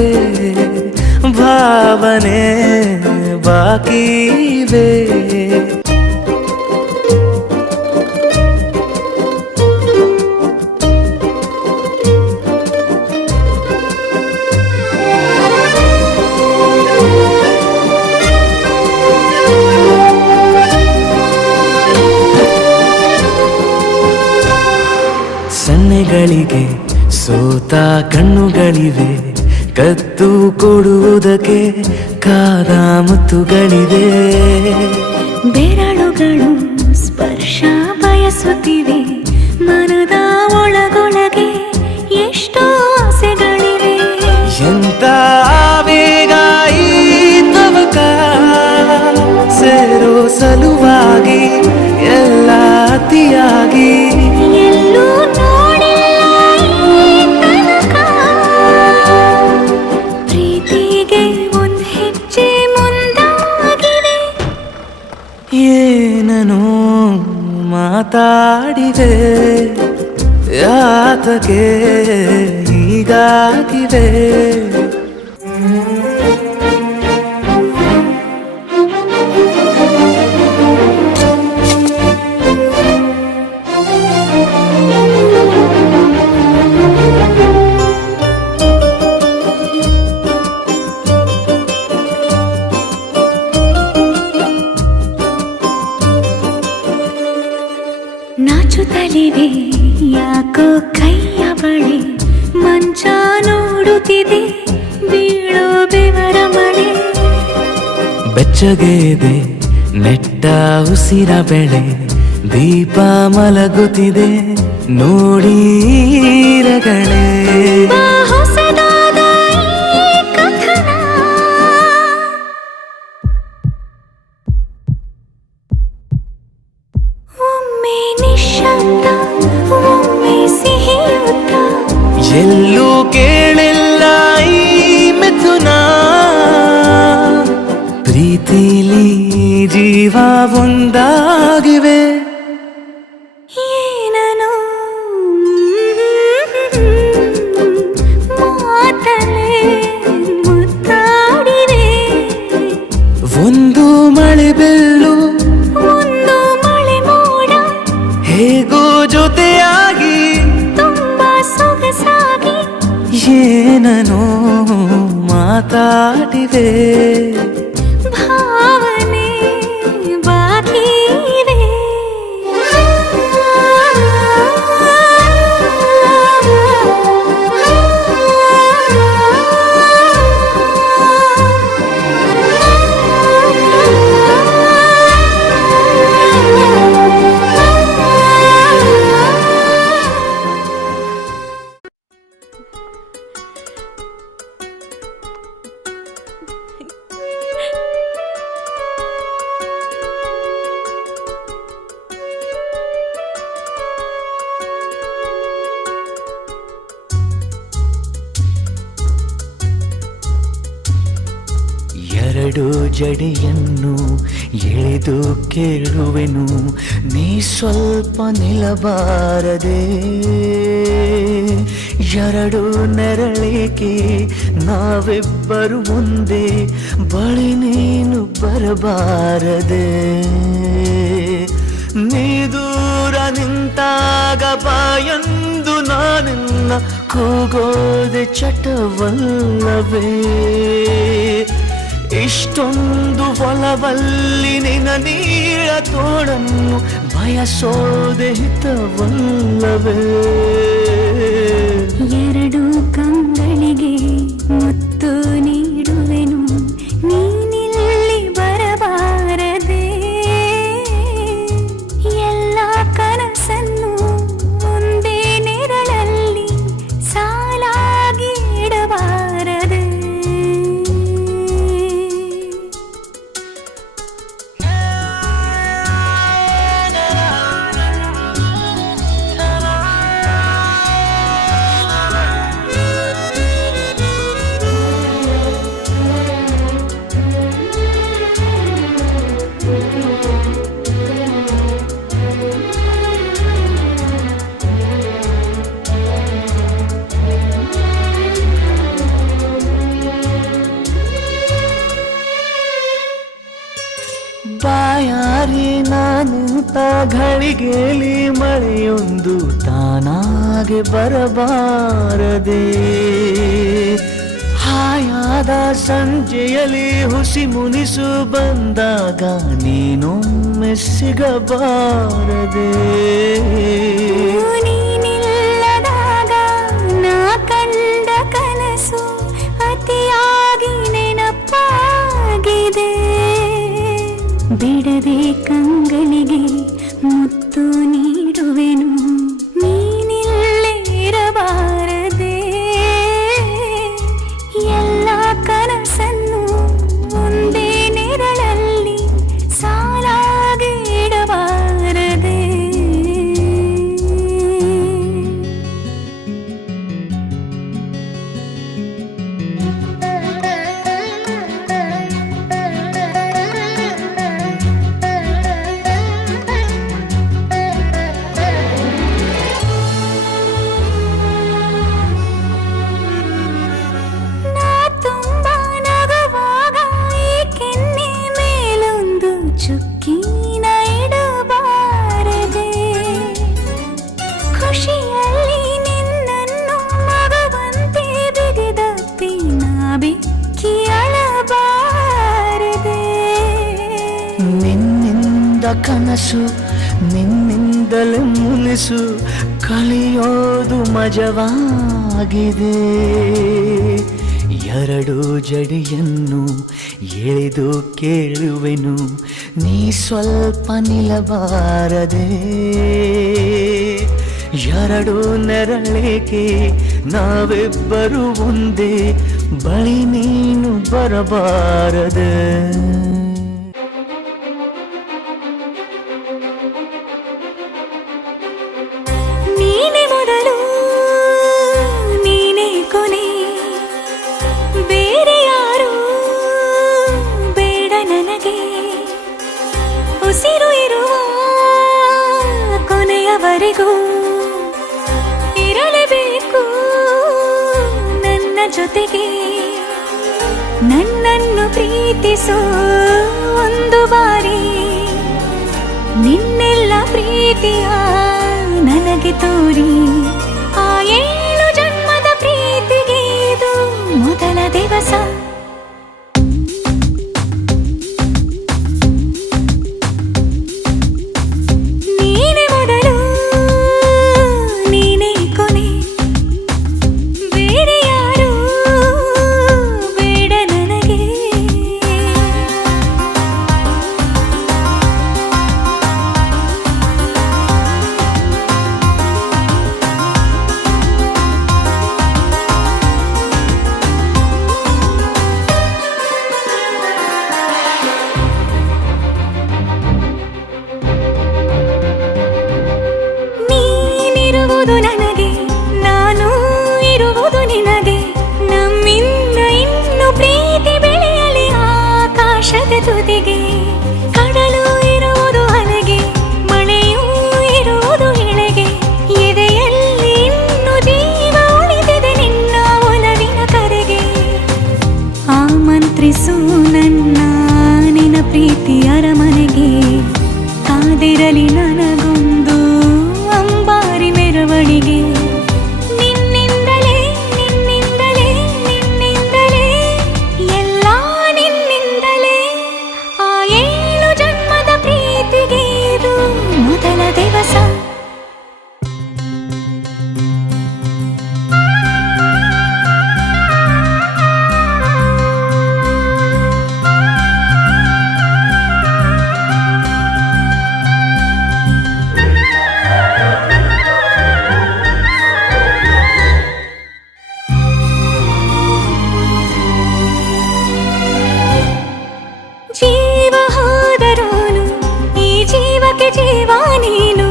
ಭಾವನೆ ಬಾಕಿವೆ ಸನ್ನೆಗಳಿಗೆ ಸೋತ ಕಣ್ಣುಗಳಿವೆ ಕತ್ತು ಕೊಡುವುದಕ್ಕೆ ಕಾದ ಮುತ್ತುಗಳಿವೆ ಬೆರಳುಗಳು ಸ್ಪರ್ಶ ಬಯಸುತ್ತಿವೆ ಮನದ ಒಳಗೊಳಗೆ ಎಷ್ಟೋ ಆಸೆಗಳಿವೆ ಎಂತ ಆವೇಗ ಈ ತವಕ ಸೇರೋ ಸಲುವಾಗಿ ಎಲ್ಲ ಅತಿಯಾಗಿ ಎಲ್ಲೂ ನೋಡಿಲ್ಲ ಈ ತನಕ ಯಾತಕ್ಕೆ ಹೀಗಾಗಿವೆ ನಾಚುತ್ತಲಿವೆ ಯಾಕೋ ಕೈಯ ಬಳೆ ಮಂಚ ನೋಡುತ್ತಿದೆ ಬೀಳೋ ಬೆವರ ಮಳೆ ಬೆಚ್ಚಗೆದೆ ನೆಟ್ಟ ಉಸಿರ ಬೆಳೆ ದೀಪ ಮಲಗುತ್ತಿದೆ ನೋಡೀರಗಳೇ ಬಾ ಹೊಸದಾದ ಈ ಕಥನ ಒಮ್ಮೆ ನಿಶಬ್ದ ಒಮ್ಮೆ ಸಿಹಿಯುತ್ತ ಎಲ್ಲೂ ಕೇಳಿಲ್ಲ ಈ ಮಿಥುನ ಪ್ರೀತಿಲಿ ಜೀವ ಒಂದಾಗಿವೆ ಏನನು ಮಾತಲೇ ಮುತ್ತಾಡಿವೆ ಒಂದು ಮಳೆ ಬೆಲ್ಲು ಒಂದು ಮಳೆ ಮೋಡ ಹೇಗೋ ಜೊತೆಯಾಗಿ ತುಂಬಾ ಸೊಗಸಾಗಿ ಏನನೋ ಮಾತಾಡಿವೆ ಭಾವನೆ ಬಾಕಿ ಇವೆ ಎರಡು ಜಡಿಯನ್ನು ಎಳೆದು ಕೇಳುವೆನು ನೀ ಸ್ವಲ್ಪ ನಿಲ್ಲಬಾರದೆ ಎರಡು ನೆರಳಿಕೆ ನಾವಿಬ್ಬರು ಮುಂದೆ ಬಳಿ ನೀನು ಬರಬಾರದೆ ನೀ ದೂರ ನಿಂತಾಗ ಬಾಯಂದು ನಾನಿನ್ನ ಕೂಗೋದೆ ಚಟವಲ್ಲವೇ ಇಷ್ಟೊಂದು ಒಲವಲ್ಲಿ ನಿನ್ನ ನೀಳ ತೋಡನ್ನು ಬಯಸೋದೆ ಹಿತವಲ್ಲವೇ ಎರಡು ಕಂಗಳಿಗೆ ಮುತ್ತು ನೀಡುವೆನು ನೀನಿಲ್ಲಿ ಬರಬಾರದೆ ಎಲ್ಲ ಕನಸನ್ನು ಒಂದೇ ನೆರಳಲ್ಲಿ ಸಾಲಾಗಿ ಇಡಬಾರದೆ ಬಾಯಾರಿ ನಾನಿಂತ ಘಳಿಗೆಲಿ ಮಳೆಯೊಂದು ತಾನಾಗೆ ಬರಬಾರದೆ ಹಾಯಾದ ಸಂಜೆಯಲ್ಲಿ ಹುಸಿ ಮುನಿಸು ಬಂದಾಗ ನೀನೊಮ್ಮೆ ಸಿಗಬಾರದೆ ನೀನಿಲ್ಲದಾಗ ನಾ ಕಂಡ ಕನಸು ಅತಿಯಾಗಿ ನೆನಪಾಗಿದೆ ಬಿಡದೆ ಕಂಗಳಿಗೆ ಮುತ್ತು ನೀಡುವೆನು ನೀನಿಲ್ಲೇ ಇರಬಾರದೆ ಎಲ್ಲ ಕನಸನ್ನು ಒಂದೇ ನೆರಳಲ್ಲಿ ಸಾಲಾಗಿ ಇಡಬಾರದೆ ಕನಸು ನಿನ್ನಿಂದಲೇ ಮುನಿಸು ಕಲಿಯೋದು ಮಜವಾಗಿದೆ ಎರಡು ಜಡಿಯನ್ನು ಎಳೆದು ಕೇಳುವೆನು ನೀ ಸ್ವಲ್ಪ ನಿಲ್ಲಬಾರದೆ ಎರಡು ನೆರಳೇಕೆ ನಾವಿಬ್ಬರು ಒಂದೇ ಬಳಿ ನೀನು ಬರಬಾರದೆ ನೀನೆ ಮೊದಲು ನೀನೆ ಕೊನೆ ಬೇರೆ ಯಾರು ಬೇಡ ನನಗೆ ಉಸಿರು ಇರುವ ಕೊನೆಯವರೆಗೂ ಇರಲೇಬೇಕು ನನ್ನ ಜೊತೆಗೆ ನನ್ನನ್ನು ಪ್ರೀತಿಸೋ ಒಂದು ಬಾರಿ ನಿನ್ನೆಲ್ಲ ಪ್ರೀತಿಯ ನನಗೆ ತೋರಿ ಆ 7 ಜನ್ಮದ ಪ್ರೀತಿಗೆ ಇದು ಮೊದಲ ದಿವಸ ನೀನೆ ಮೊದಲು ನೀನೆ ಕೊನೆ ಬೇರೆ ಯಾರು ಬೇಡ ನನಗೆ ನೀನಿರುವುದು ನನಗೆ ನಾನು ಇರುವುದು ನಿನಗೆ ನಮ್ಮಿಂದ ಇನ್ನು ಪ್ರೀತಿ ಬೆಳೆಯಲಿ ಆಕಾಶದ ತುದಿಗೆ ಕಡಲು ಇರುವುದು ಅಲೆಗೆ ಮಳೆಯೂ ಇರುವುದು ಎಳೆಗೆ ಎದೆಯಲ್ಲಿ ಇನ್ನು ಜೀವ ಉಳಿದಿದೆ ನಿನ್ನ ಒಲವಿನ ಕರೆಗೆ ಆಮಂತ್ರಿಸು ನನ್ನ ನಿನ್ನ ಪ್ರೀತಿ ಅರಮನೆಗೆ ಕಾದಿರಲಿ ನನಗೊಂದು ಅಂಬಾರಿ ಮೆರವಣಿಗೆ ನಿನ್ನಿಂದಲೇ ನಿನ್ನಿಂದಲೇ ನಿನ್ನಿಂದಲೇ ಎಲ್ಲ ನಿನ್ನಿಂದಲೇ ಆ 7 ಜನ್ಮದ ಪ್ರೀತಿಗೆ ಇದು ಮೊದಲ ದಿವಸ ಜೀವ ಹೋದರೋನು ಈ ಜೀವಕ್ಕೆ ಜೀವ ನೀನು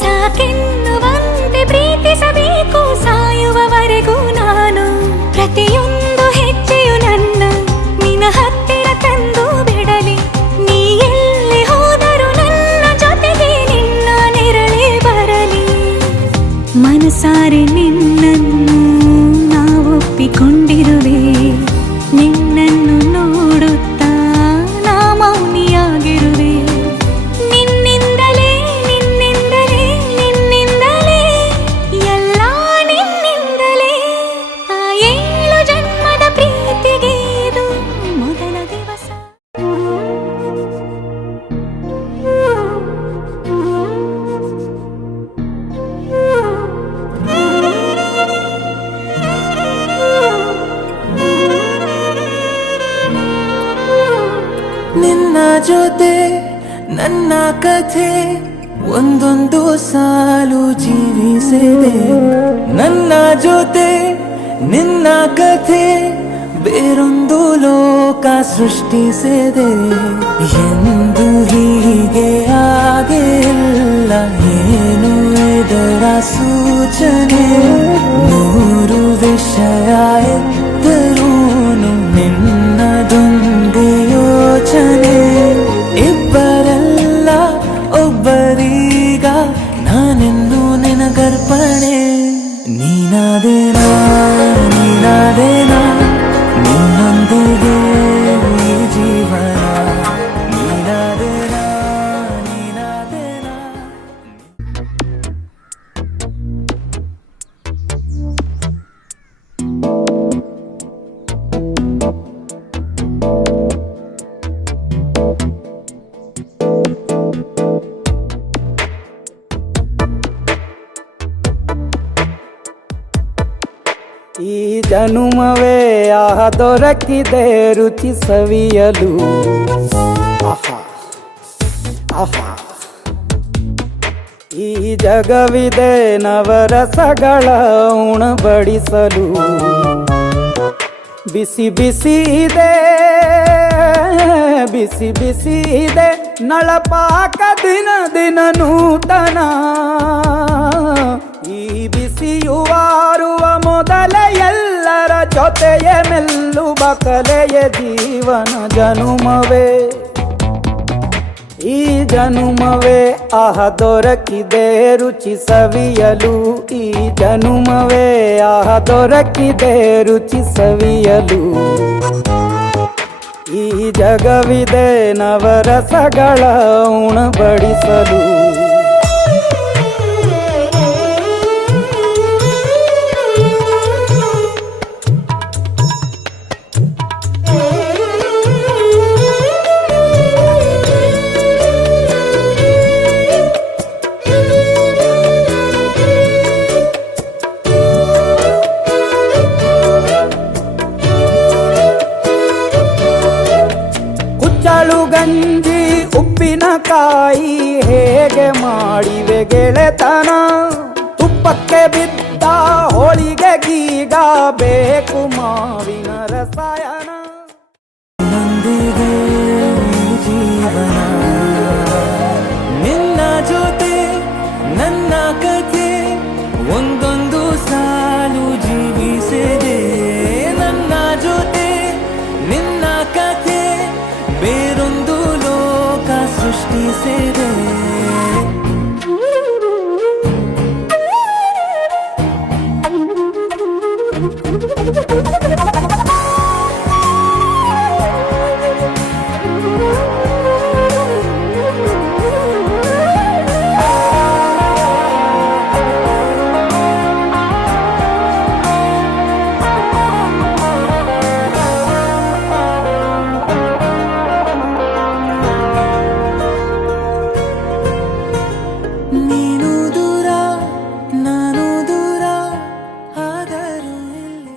ಸಾಕೆನ್ನುವಂತೆ ಪ್ರೀತಿಸಬೇಕು ಸಾಯುವವರೆಗೂ ನಾನು ಪ್ರತಿಯೊಂದು ಹೆಜ್ಜೆಯು ನನ್ನ ನಿನ್ನ ಹತ್ತಿರ ತಂದು ಬಿಡಲಿ ನೀ ಎಲ್ಲಿ ಹೋದರೂ ನನ್ನ ಜೊತೆಗೆ ನಿನ್ನ ನೆರಳೇ ಬರಲಿ ಮನಸಾರೆ ನಿನ್ನನ್ನು ನಾ ಒಪ್ಪಿಕೊಂಡಿರುವೆ ನಿನ್ನನ್ನು ನೋಡುತ್ತಾ ನಾ ಮೌನಿಯಾಗಿರುವೆ ನಿನ್ನಿಂದಲೇ ನಿನ್ನಿಂದಲೇ ನಿನ್ನಿಂದಲೇ ಎಲ್ಲ ನಿನ್ನಿಂದಲೇ ಆ 7 ಜನ್ಮದ ಪ್ರೀತಿಗೆ ಇದು ಮೊದಲ ದಿವಸ ನಿನ್ನ ಜೊತೆ ನನ್ನ ಕಥೆ ಒಂದೊಂದು ಸಾಲು ಜೀವಿಸಿದೆ ನನ್ನ ಜೊತೆ ನಿನ್ನ ಕಥೆ ಬೇರೊಂದು ಲೋಕ ಸೃಷ್ಟಿಸಿದೆ ಎಂದು ಹೀಗೆ ಆಗಿಲ್ಲ ಏನು ಇದರ ಸೂಚನೆ ನೂರು ವಿಷಯ ಇದ್ದರೂನು ನಿನ್ನದೊಂದೇ ಯೋಚನೆ ಇಬ್ಬರಲ್ಲ ಒಬ್ಬರೀಗ ನಾನೆನ್ನು ನಿನಗರ್ಪಣೆ ನೀನಾದೇನಾ ನೀನಾದೇನಾ ನಿನ್ನೊಂದಿಗೆ ಈ ಜೀವನ ನೀನಾದೇನಾ ನೀನಾದೇನಾ ಜನುಮವೇ ಆಹ ದೊರಕಿದೆ ರುಚಿ ಸವಿಯಲು. ಆಹಾ ಆಹಾ ಈ ಜಗವಿದೆ ನವರಸಗಳ ಉಣಬಡಿಸಲು. ಬಿಸಿ ಬಿಸಿ ಇದೆ ಬಿಸಿ ಬಿಸಿ ಇದೆ ನಳಪಾಕ ದಿನ ದಿನ ನೂತನ. ಈ ಬಿಸಿಯುವಾರುವ ಮೊದಲ ಎಲ್ಲರ ಜೊತೆಯೇ ಮೆಲ್ಲುವ ಕಲೆಯ ಜೀವನ ಜನುಮವೇ. ಈ ಜನುಮವೇ ಆಹ ದೊರಕಿದೆ ರುಚಿ ಸವಿಯಲು. ಈ ಜನುಮವೇ ಆಹ ದೊರಕಿದೆ ರುಚಿ ಸವಿಯಲು. ಈ ಜಗವಿದೆ ನವರಸಗಳ ಉಣಬಡಿಸಲು. ಕುಚ್ಚಳು ಗಂಜಿ ಉಪ್ಪಿನಕಾಯಿ ಹೇಗೆ ಮಾಡಿವೆ ಗೆಳೆತನ. ತುಪ್ಪಕ್ಕೆ ಬಿದ್ದ ಹೋಳಿಗೆ ಗೀಗ ಬೇಕು ಮಾವಿನ ರಸಾಯನ. ನಂದಿದೆ ಜೀವನ ನಿನ್ನ ಜೊತೆ ನನ್ನ ಕಥೆ ಒಂದೊಂದು ಸಾಲು ಜೀವಿಸಿದೆ. ನನ್ನ ಜೊತೆ ನಿನ್ನ ಕಥೆ ಬೇರೊಂದು ಲೋಕ ಸೃಷ್ಟಿಸಿದೆ. ನೀನು ದೂರ ನಾನು ದೂರ ಆದರೂ ಇಲ್ಲಿ.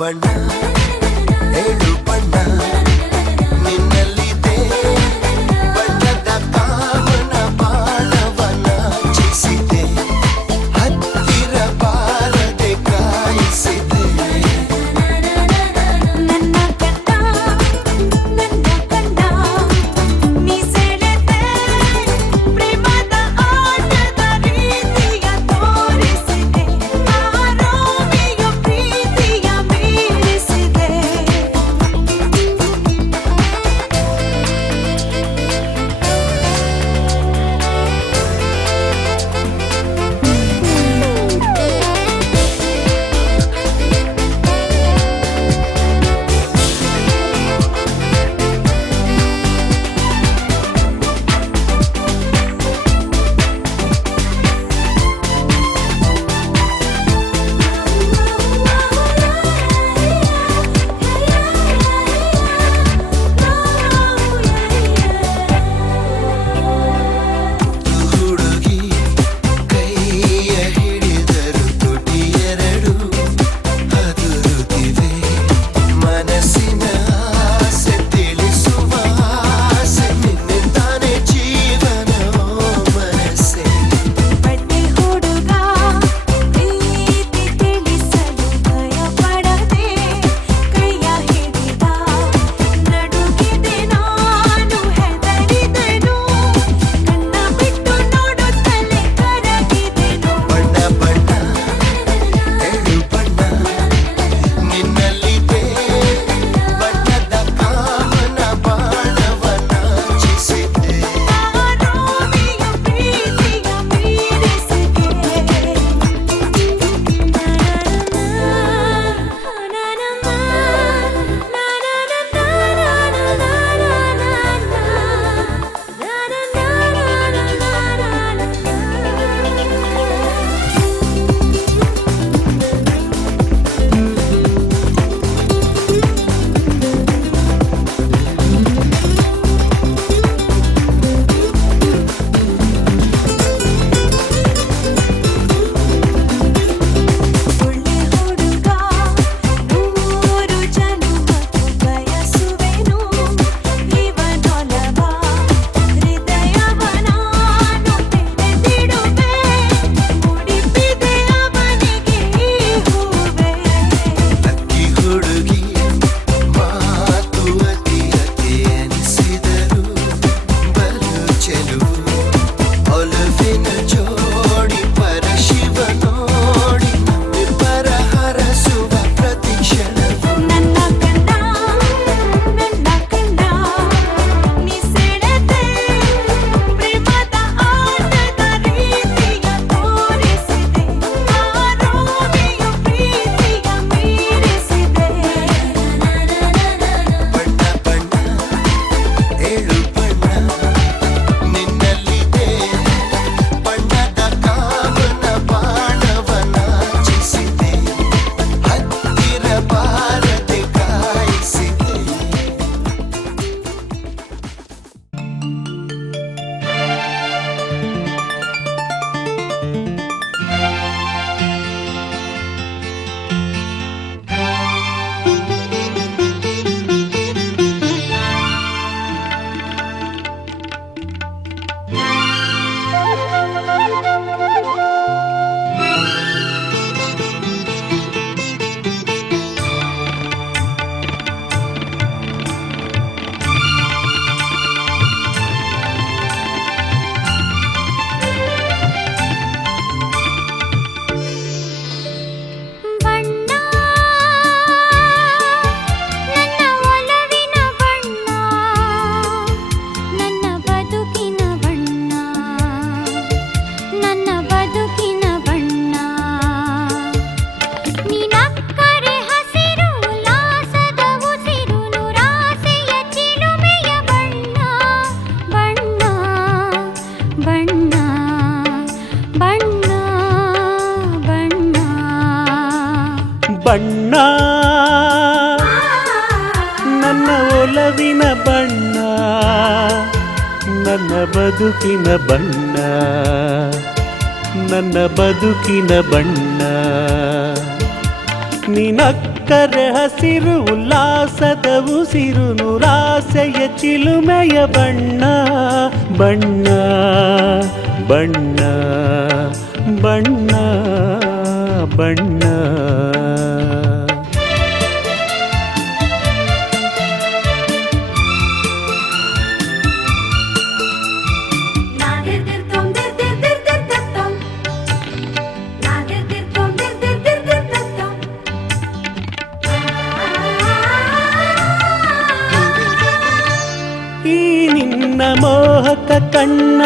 ಬಣ್ಣ ಏಳು ಬಣ್ಣ ನಿನ್ನಲ್ಲಿದೆ ಬಣ್ಣದ ಕಾಮನ ಬಾಳವನ ಚಿಸಿದೆ ಹತ್ತಿರ ಬಾರದೆ ಕಾಯಿಸಿದೆ ನನ್ನ ಕಂಡ ನೀ ಸೆಳೆದೆ ಪ್ರೇಮದ ಆಟದ ರೀತಿಯ ತೋರಿಸಿದೆ ಆ ರೋಮಿಯೋ ಪ್ರೀತಿಯ ಮೀರಿಸಿದೆ ಬದುಕಿನ ಬಣ್ಣ ನನ್ನ ಬದುಕಿನ ಬಣ್ಣ ನಿನಕ್ಕರೆ ಹಸಿರು ಉಲ್ಲಾಸದ ಉಸಿರು ನೂರಾಸೆಯ ಚಿಲುಮೆಯ ಬಣ್ಣ ಬಣ್ಣ ಬಣ್ಣ ಬಣ್ಣ ಬಣ್ಣ ನಾದಿರ್ದಿರ್ತೊಂ ದಿರ್ದಿರ್ದಿರ್ದಿರ್ತೊಂ ನಾದಿರ್ದಿರ್ತೊಂ ದಿರ್ದಿರ್ದಿರ್ದಿರ್ತೊಂ ಈ ನಿನ್ನ ಮೋಹಕ ಕಣ್ಣ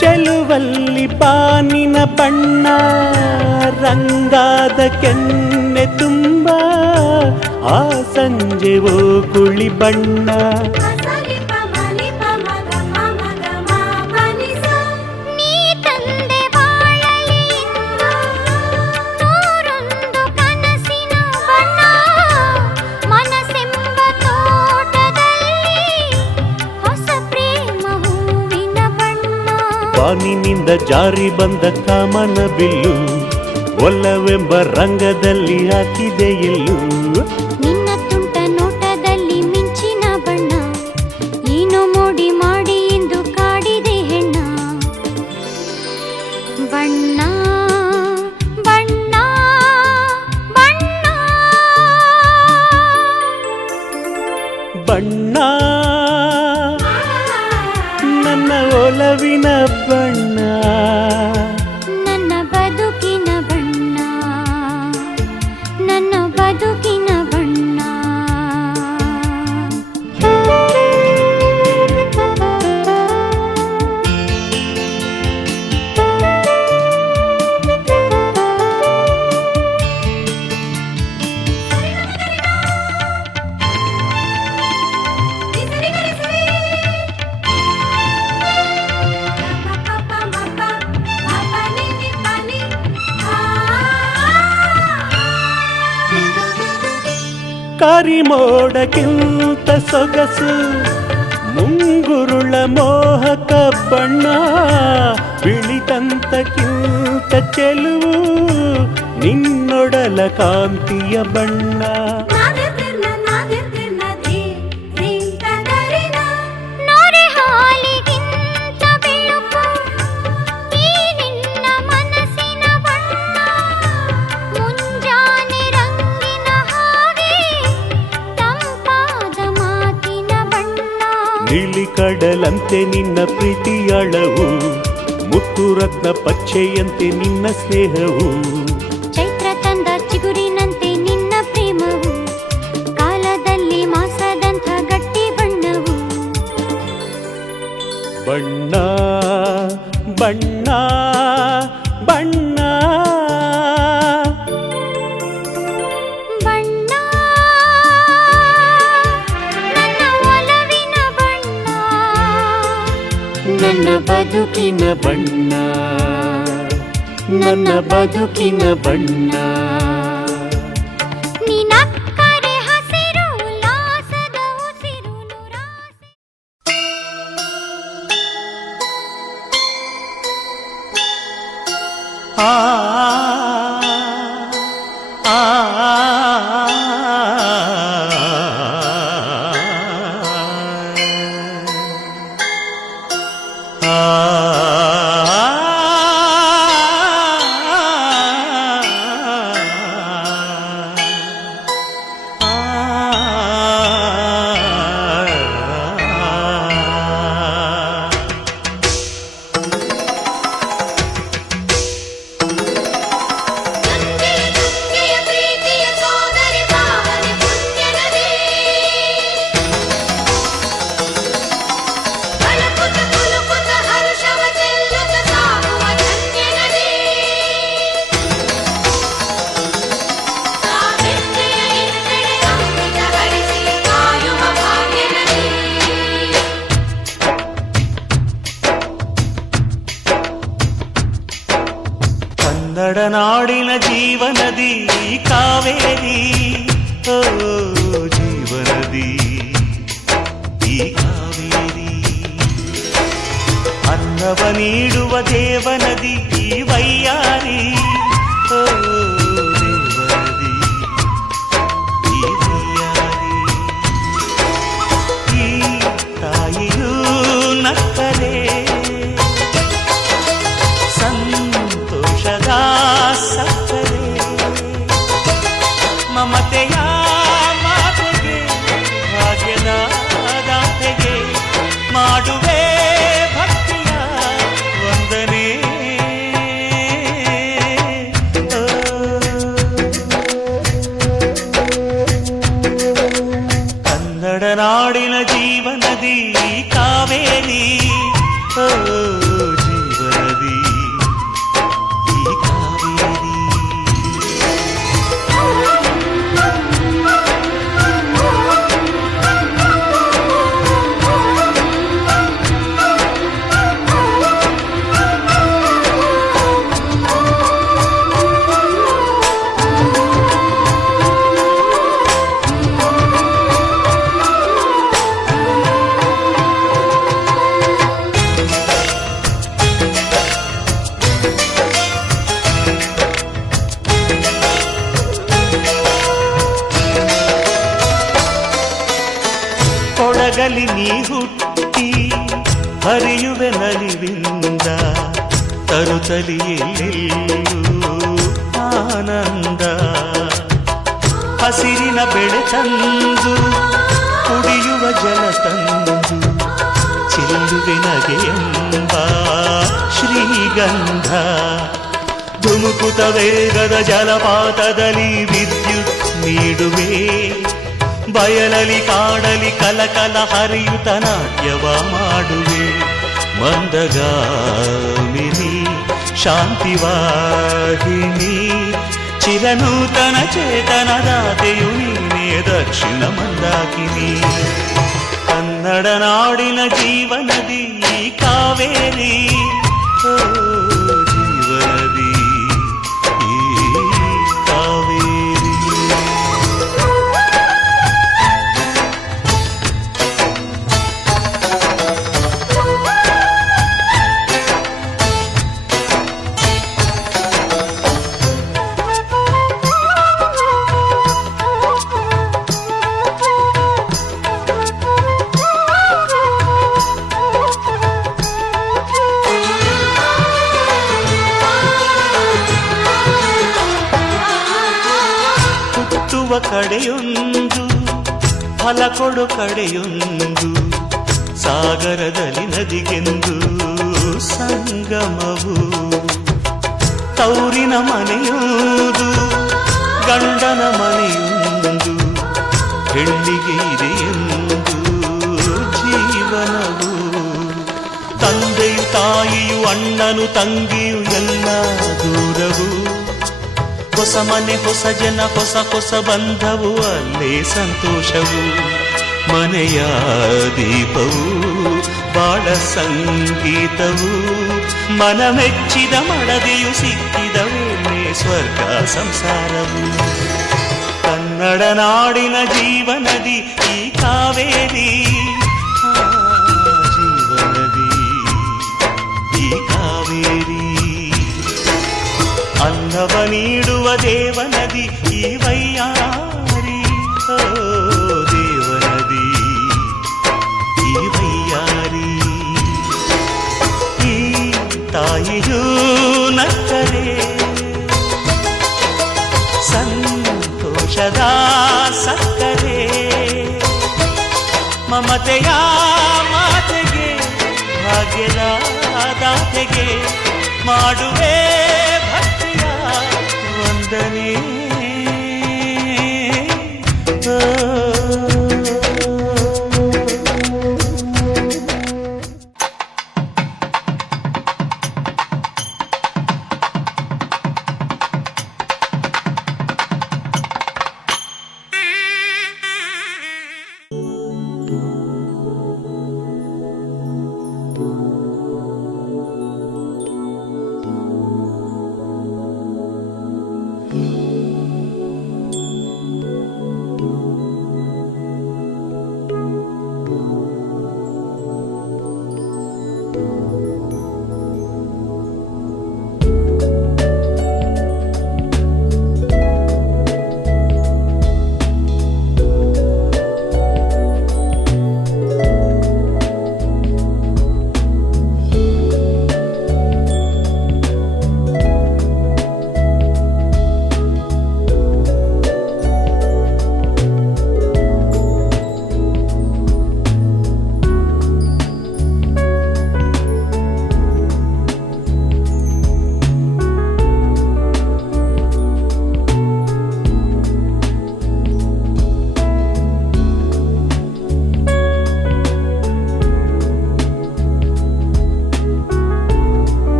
ಚೆಲುವಲ್ಲಿ ಬಾನಿನ ಬಣ್ಣ ರಂಗಾದ ಕೆನ್ನೆ ತುಂಬ ಆ ಸಂಜೆವೋ ಕುಳಿ ಬಣ್ಣ ಮಸಲಿಪ ಮಲಿಪ ಮಗ ಮಗ ಮನಿಸ ನೀ ತಂದೆ ಬಾಳಲಿ ನೂರೊಂದು ಕನಸಿನ ಬಣ್ಣ ಮನಸ್ಸೆಂಬ ತೋಟದಲ್ಲಿ ಹೊಸ ಪ್ರೇಮ ಹೂವಿನ ಬಣ್ಣ ಬಾನಿನಿಂದ ಜಾರಿ ಬಂದ ಕಾಮನ ಬಿಲ್ಲು ಒಲ್ಲವೆಂಬ ರಂಗದಲ್ಲಿ ಹಾಕಿದೆ ಎಲ್ಲೂ ನಿನ್ನ ತುಂಟ ನೋಟದಲ್ಲಿ ಮಿಂಚಿನ ಬಣ್ಣ ಏನು ಮೋಡಿ ಮಾಡಿ ಎಂದು ಕಾಡಿದೆ ಹೆಣ್ಣ ಬಣ್ಣ ಬಣ್ಣ ಬಣ್ಣ ಬಣ್ಣ ನನ್ನ ಒಲವಿನ ಬಣ್ಣ ನನ್ನ ಬದುಕಿನ ಬಣ್ಣ ನನ್ನ ಬದುಕಿನ ಬಣ್ಣ ಕರಿಮೋಡಕ್ಕಿಂತ ಸೊಗಸು ಮುಂಗುರುಳ ಮೋಹಕ ಬಣ್ಣ ಬಿಳಿದಂತಕ್ಕಿಂತ ಚೆಲುವು ನಿನ್ನೊಡಲ ಕಾಂತಿಯ ಬಣ್ಣ ನೋರೆ ಹಾಲಿಗಿಂತ ಬೆಳಕು ಈ ನಿನ್ನ ಮನಸ್ಸಿನ ಬಣ್ಣ ಮುಂಜಾನೆ ರಂಗಿನ ಹಾಗೆ ತಂಪಾದ ಮಾತಿನ ಬಣ್ಣ ನೀಲಿ ಕಡಲಂತೆ ನಿನ್ನ ಪ್ರೀತಿಯಳವು ಮುತ್ತು ರತ್ನ ಪಚ್ಚೆಯಂತೆ ನಿನ್ನ ಸ್ನೇಹವು ಚೈತ್ರ ತಂದ ಚಿಗುರಿನಂತೆ ನಿನ್ನ ಪ್ರೇಮವು ಕಾಲದಲ್ಲಿ ಮಾಸದಂಥ ಗಟ್ಟಿ ಬಣ್ಣವು ಬಣ್ಣ ಬಣ್ಣ ಬಣ್ಣ ಬಣ್ಣ ನನ್ನ ಒಲವಿನ ಬಣ್ಣ ನನ್ನ ಬದುಕಿನ ಬಣ್ಣ ನನ್ನ ಬದುಕಿನ ಬಣ್ಣ ನಿನಕ್ಕರೆ ಹಸಿರು ಉಲ್ಲಾಸದ ಉಸಿರು ನೂರಾಸೆ ಆ ಆ ಪ್ರೀತಿಯ ಸೋದರಿ ಭಾವನೆ ಪುಣ್ಯ ನದಿ ಬಲಕುತ ಕುಲುಕುತ ಹರುಷವ ಚೆಲ್ಲುತ್ತ ಸಾಗುವ ಧನ್ಯ ನದಿ ಸಾಹಿತ್ಯ ಹಿನ್ನಡೆ ಅಮೃತ ಹರಿಸಿ ಕಾಯುವ ಭಾಗ್ಯ ನದಿ ಕನ್ನಡ ನಾಡಿನ ಜೀವನದಿ ಕಾವೇರಿ ಓ ಜೀವನದಿ ಈ ಕಾವೇರಿ ಅನ್ನವ ನೀಡುವ ದೇವನದಿ ಈ ವೈಯಾರಿ ಓ ದೇವನದಿ ಈ ವೈಯಾರಿ ಈ ತಾಯಿಯೂ ನಕ್ಕರೆ ಸಂತೋಷದ ಸಕ್ಕರೆ ಮಮತೆಯ ಮಾತೆಗೆ ಭಾಗ್ಯದ ದಾತೆಗೆ ಮಾಡುವೆ ಭಕ್ತಿಯ ವಂದನೆ ಕನ್ನಡ ನಾಡಿನ ಜೀವನದಿ ಕಾವೇರಿ ಓ ಜೀವನದಿ ಈ ಕಾವೇರಿ ಕೊಡಗಲಿ ನೀ ಹುಟ್ಟಿ ಹರಿಯುವೆ ನಲಿವಿಂದ ತರುತ್ತಲಿಯೆಲ್ಲೆಲ್ಲೂ ಆನಂದ ಹಸಿರಿನ ಬೆಳೆ ತಂದು ಕುಡಿಯುವ ಜಲ ತಂದು ಚೆಲ್ಲುವೆ ನಗೆಯೆಂಬ ಶ್ರೀಗಂಧ ಧುಮುಕುತ ವೇಗದ ಜಲಪಾತದಲ್ಲಿ ವಿದ್ಯುತ್ ನೀಡುವೆ ಬಯಲಲಿ ಕಾಡಲಿ ಕಲಕಲ ಹರಿಯುತ ನಾಟ್ಯವ ಮಾಡುವೆ ಮಂದಗಾಮಿನಿ ಶಾಂತಿವಾಹಿನಿ ಚಿರನೂತನ ಚೇತನದಾತೆಯು ನೀನೇ ದಕ್ಷಿಣ ಮಂದಾಕಿನಿ ಕನ್ನಡ ನಾಡಿನ ಜೀವನದಿ ಈ ಕಾವೇರಿ ಓ ಜೀವನದಿ ಈ ಕಾವೇರಿ ಹುಟ್ಟುವ ಕಡೆಯೊಂದು ಫಲ ಕೊಡು ಕಡೆಯೊಂದು ಸಾಗರದಲ್ಲಿ ನದಿಗೆಂದು ಸಂಗಮವು ತೌರಿನ ಮನೆಯುವುದು ಗಂಡನ ಮನೆಯೊಂದು ಹೆಣ್ಣಿಗೆ ಇದೆಯೆಂದು ಜೀವನವು ತಂದೆಯು ತಾಯಿಯು ಅಣ್ಣನು ತಂಗಿಯು ಎಲ್ಲ ದೂರವು ಹೊಸ ಮನೆ ಹೊಸ ಜನ ಹೊಸ ಹೊಸ ಬಂಧವು ಅಲ್ಲೇ ಸಂತೋಷವು ಮನೆಯ ದೀಪವು ಬಾಳ ಸಂಗೀತವು ಮನ ಮೆಚ್ಚಿದ ಮಡದಿಯು ಸಿಕ್ಕಿದ ವೇಳೆ ಸ್ವರ್ಗ ಸಂಸಾರವು ಕನ್ನಡ ನಾಡಿನ ಜೀವನದಿ ಈ ಕಾವೇರಿ ಆ ಜೀವನದಿ ಈ ಕಾವೇರಿ ಅನ್ನವ ನೀಡುವ ದೇವನದಿ ಈ ವೈಯಾರಿ ಓ ದೇವನದಿ ಈ ವೈಯಾರಿ ಈ ತಾಯಿಯೂ ನಕ್ಕರೆ ಸಂತೋಷದ ಸಕ್ಕರೆ ಮಮತೆಯ ಮಾತೆಗೆ ಭಾಗ್ಯದ ದಾತೆಗೆ ಮಾಡುವೆ ಭಕ್ತಿಯ ವಂದನೆ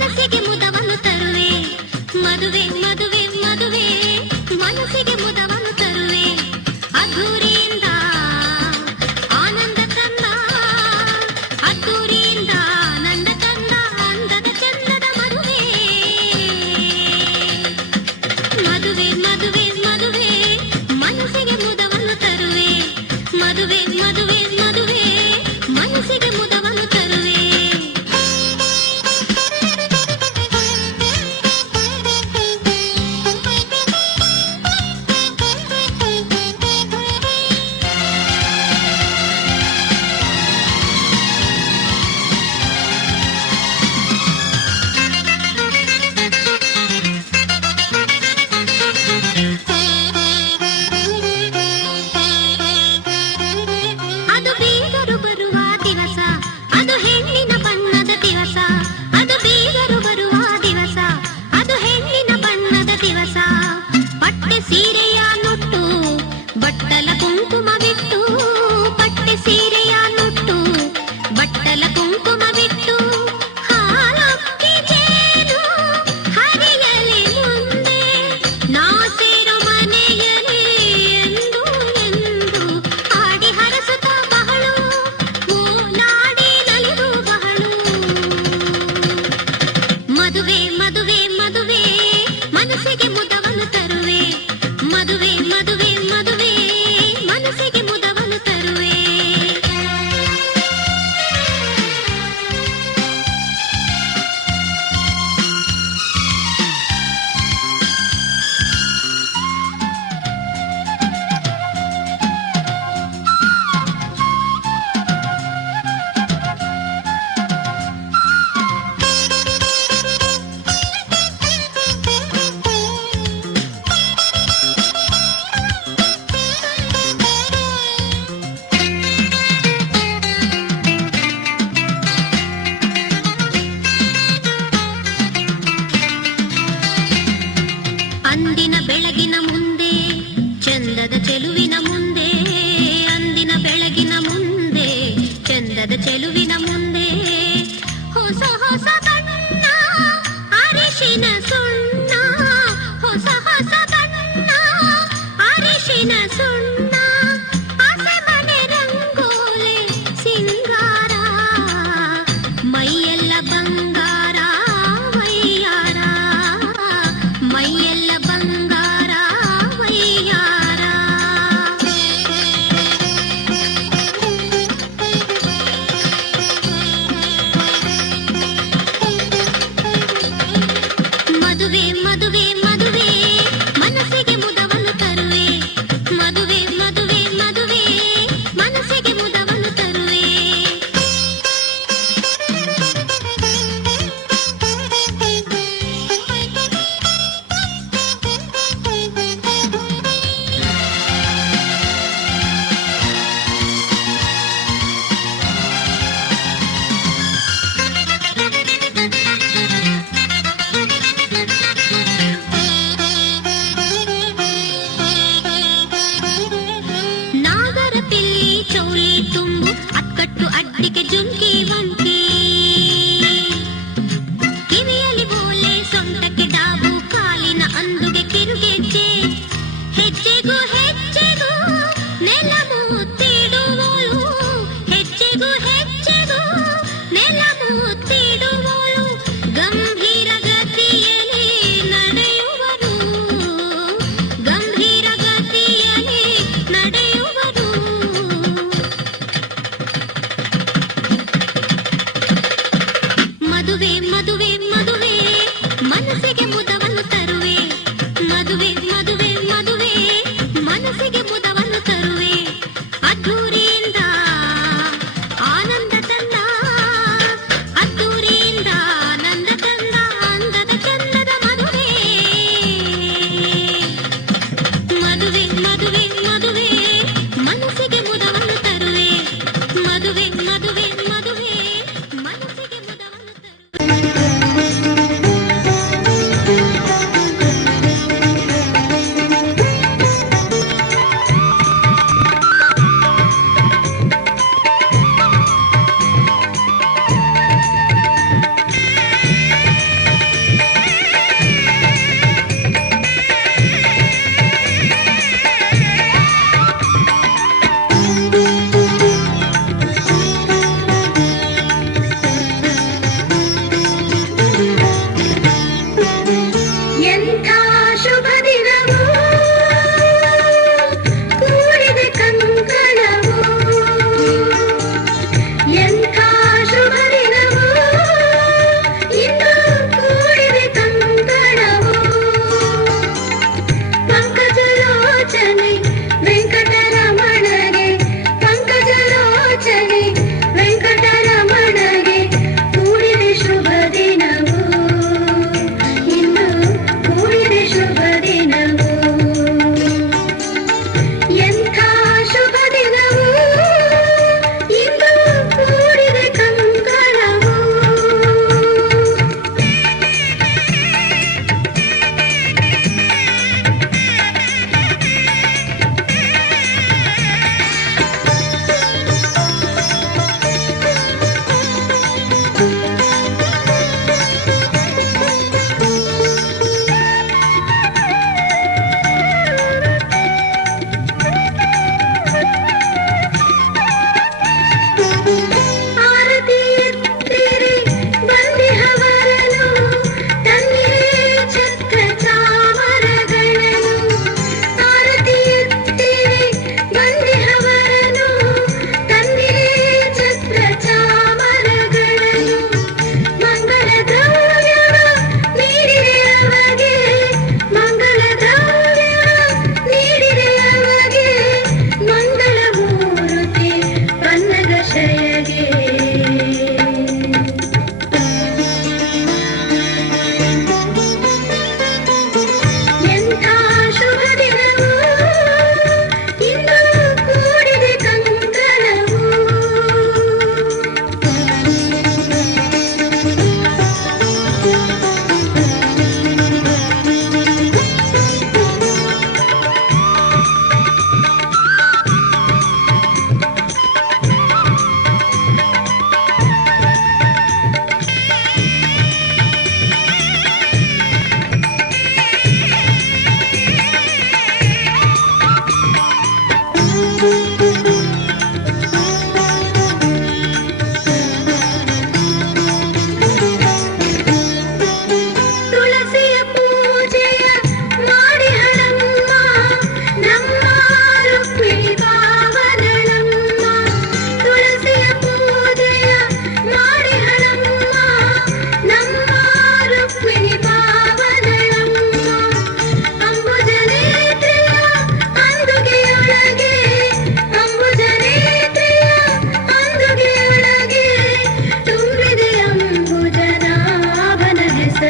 ಮನಸ್ಸಿಗೆ ಮುದವನ್ನು ತರುವೆ ಮದುವೆ ಮದುವೆ ಮದುವೆ ಮನಸ್ಸಿಗೆ ಮುದವನ್ನು ತರುವೆ ಅದ್ದೂರಿಯಿಂದ ಆನಂದ ತಂದ ಅದ್ದೂರಿಯಿಂದ ಆನಂದ ತಂದ ಅಂದದ ಚಂದದ ಮದುವೆ ಮದುವೆ ಮದುವೆ ಮದುವೆ ಮನಸ್ಸಿಗೆ ಮುದವನ್ನು ತರುವೆ ಮದುವೆ ಮದುವೆ ಮದುವೆ ಮನಸ್ಸಿಗೆ ಮುದವನ್ನು ತರುವೆ ಅದು ಬೀಗರು ಬರುವ ದಿವಸ ಅದು ಹೆಣ್ಣಿನ ಬಣ್ಣದ ದಿವಸ ಅದು ಬೀಗರು ಬರುವ ದಿವಸ ಅದು ಹೆಣ್ಣಿನ ಬಣ್ಣದ ದಿವಸ ಪಟ್ಟೆ ಸೀರೆಯ ನುಟ್ಟು ಬಟ್ಟಲ ಕುಂಕುಮ ಬಿಟ್ಟು ಪಟ್ಟೆ ಸೀರೆಯ ನುಟ್ಟು ಬಟ್ಟಲ ಕುಂಕುಮ ಬಿಟ್ಟು ಹಾಲಕ್ಕಿ ಜೇನು ಹರಿಯಲಿ ಮುಂದೆ ನಾ ಸೇರೋ ಮನೆಯಲಿ ಎಂದು ಎಂದು ಆಡಿ ಹರಸುತ್ತ ಬಹಳು ನಾಡಿ ನಲಿದು ಬಹಳು ಮದುವೆ ಮದುವೆ ಮದುವೆ ಮನಸ್ಸಿಗೆ ಮುದವನ್ನು ತರುವೆ ಮದುವೆ ಮದುವೆ ಮದುವೆ ಮನಸ್ಸಿಗೆ ಮುದವನ್ನು ತರುವೆ ಅಂದಿನ ಬೆಳಗಿನ ಮುಂದೆ ಚಂದದ ಚೆಲುವಿನ ಮುಂದೆ ಅಂದಿನ ಬೆಳಗಿನ ಮುಂದೆ ಚಂದದ ಚೆಲುವಿನ ಮುಂದೆ ಹೊಸ ಹೊಸ ಬಣ್ಣ ಅರಿಶಿನ ಸುಣ್ಣ ಹೊಸ ಹೊಸ ಬಣ್ಣ ಅರಿಶಿನ ಸುಣ್ಣ ಆಸೆ ಮನೆ ರಂಗೋಲೆ ಸಿಂಗಾರ ಮೈಯೆಲ್ಲ ಬಂಗಾರ ವೈಯಾರ ಮೈಯೆಲ್ಲ ಬಂಗಾರ ವೈಯಾರ ಮದುವೆ ಮದುವೆ ಮದುವೆ ಮನಸ್ಸಿಗೆ ಮುದವನ್ನು ತರುವೆ ಮದುವೆ ಮದುವೆ ಮದುವೆ ಮನಸ್ಸಿಗೆ ಮುದವನ್ನು ತರುವೆ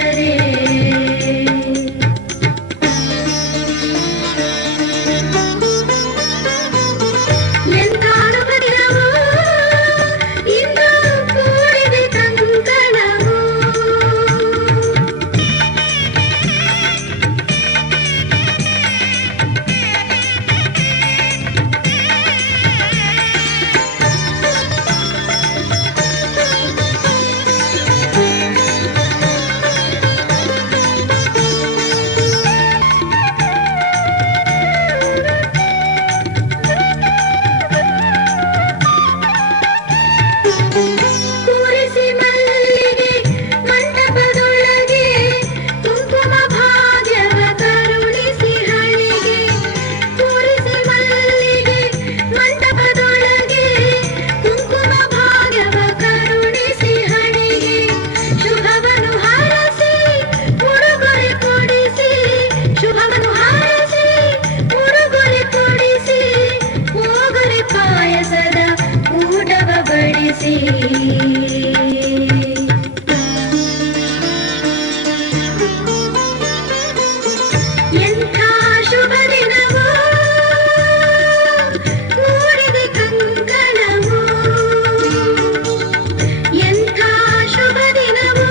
ಸುಂದರಿ ಎಂತಾಡು ಬದಿರವು ಇಂದು ಕೂಡಿದೆ ಕಂಕಣವು ಕೂರಿಸಿ ಮಲ್ಲಿಗೆ ಮಂಟಪದೊಳಗೆ ಕುಂಕುಮ ಭಾಗ್ಯವ ಕರುಣಿಸಿ ಹಳಿಗೆ ಕೂರಿಸಿ ಮಲ್ಲಿಗೆ ಮಂಟಪದೊಳಗೆ ಕುಂಕುಮ ಭಾಗ್ಯವ ಕರುಣಿಸಿ ಹಳಿಗೆ ಶುಭವನ್ನು ಹಾರಸಿ ಉಡುಗೊರೆ ಕೊಡಿಸಿ ಶುಭವನ್ನು ಹಾರಸಿ ಉಡುಗೊರೆ ಕೊಡಿಸಿ ಹೋಗೊರೆ ಪಾಯಸದ ಊಟವ ಬಡಿಸಿ ಎಂಥ ಶುಭ ದಿನವೋ ಕೂಡಿದೆ ಕಂಕಣವೋ ಎಂಥ ಶುಭ ದಿನವೋ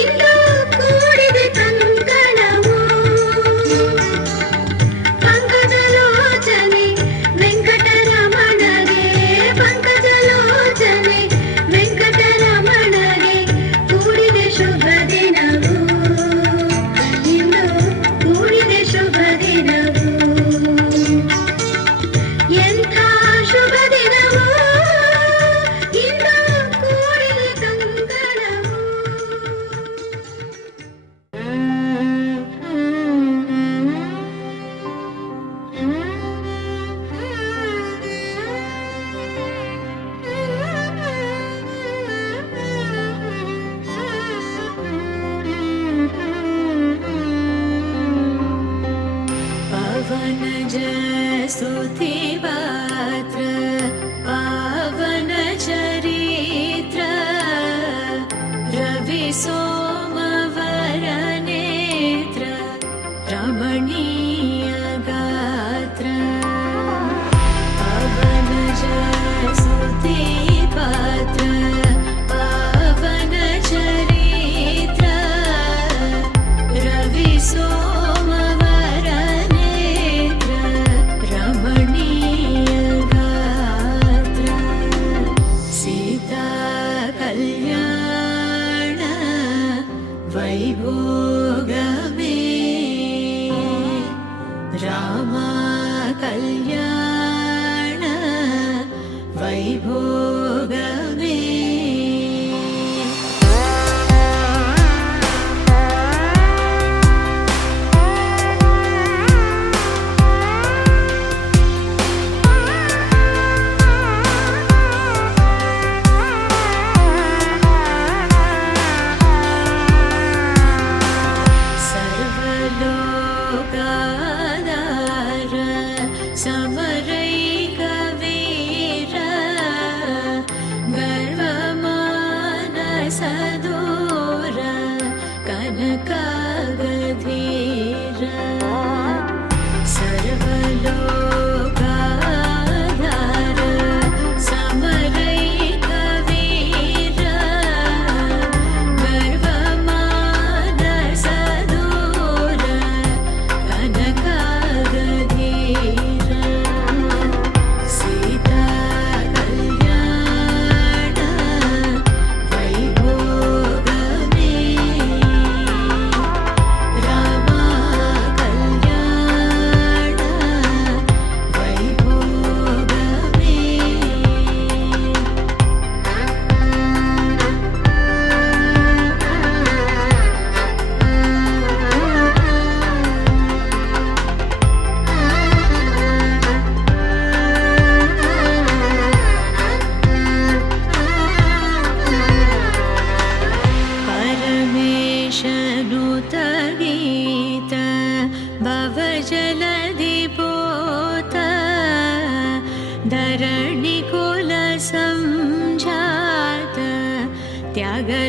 ಇಂದು ಕೂಡಿದೆ ಕಂಕಣವೋ ಪಂಕಜಲೋಚನೆ ವೆಂಕಟರಮಣಗೆ ಪಂಕಜಲೋಚನೆ ವೆಂಕಟರಮಣಗೆ ಕೂಡಿದೆ ಶುಭ ದಿನವು ಇಂದು ಕೂಡಿದೆ ಶುಭ ದಿನವು ಎಂಥ ಶುಭ ದಿನವೋ ಇಂದು ಕೂಡಿದೆ ಕಂಕಣವು पवन जय स्तुति पात्र पावन चरित्र रवि सोमवर नेत्र रमणीय गात्र पवन जय स्तुति पात्र पावन चरित्र रवि सोमवर नेत्र रमणीय गात्र सीता कल्याण वैभोगमे राम कल्याण वैभोगमे सर्वलोकाधार समरैक वीर गर्वमानसदूर कनकागधीर सर्वलोकाधार समरैक वीर गर्वमानसदूर कनकागधीर सीता कल्याण वैभोगमे राम कल्याण वैभोगमे परमेशनुत गीत भवजलधि पोत धरणिकुल संजात त्यागराजनुत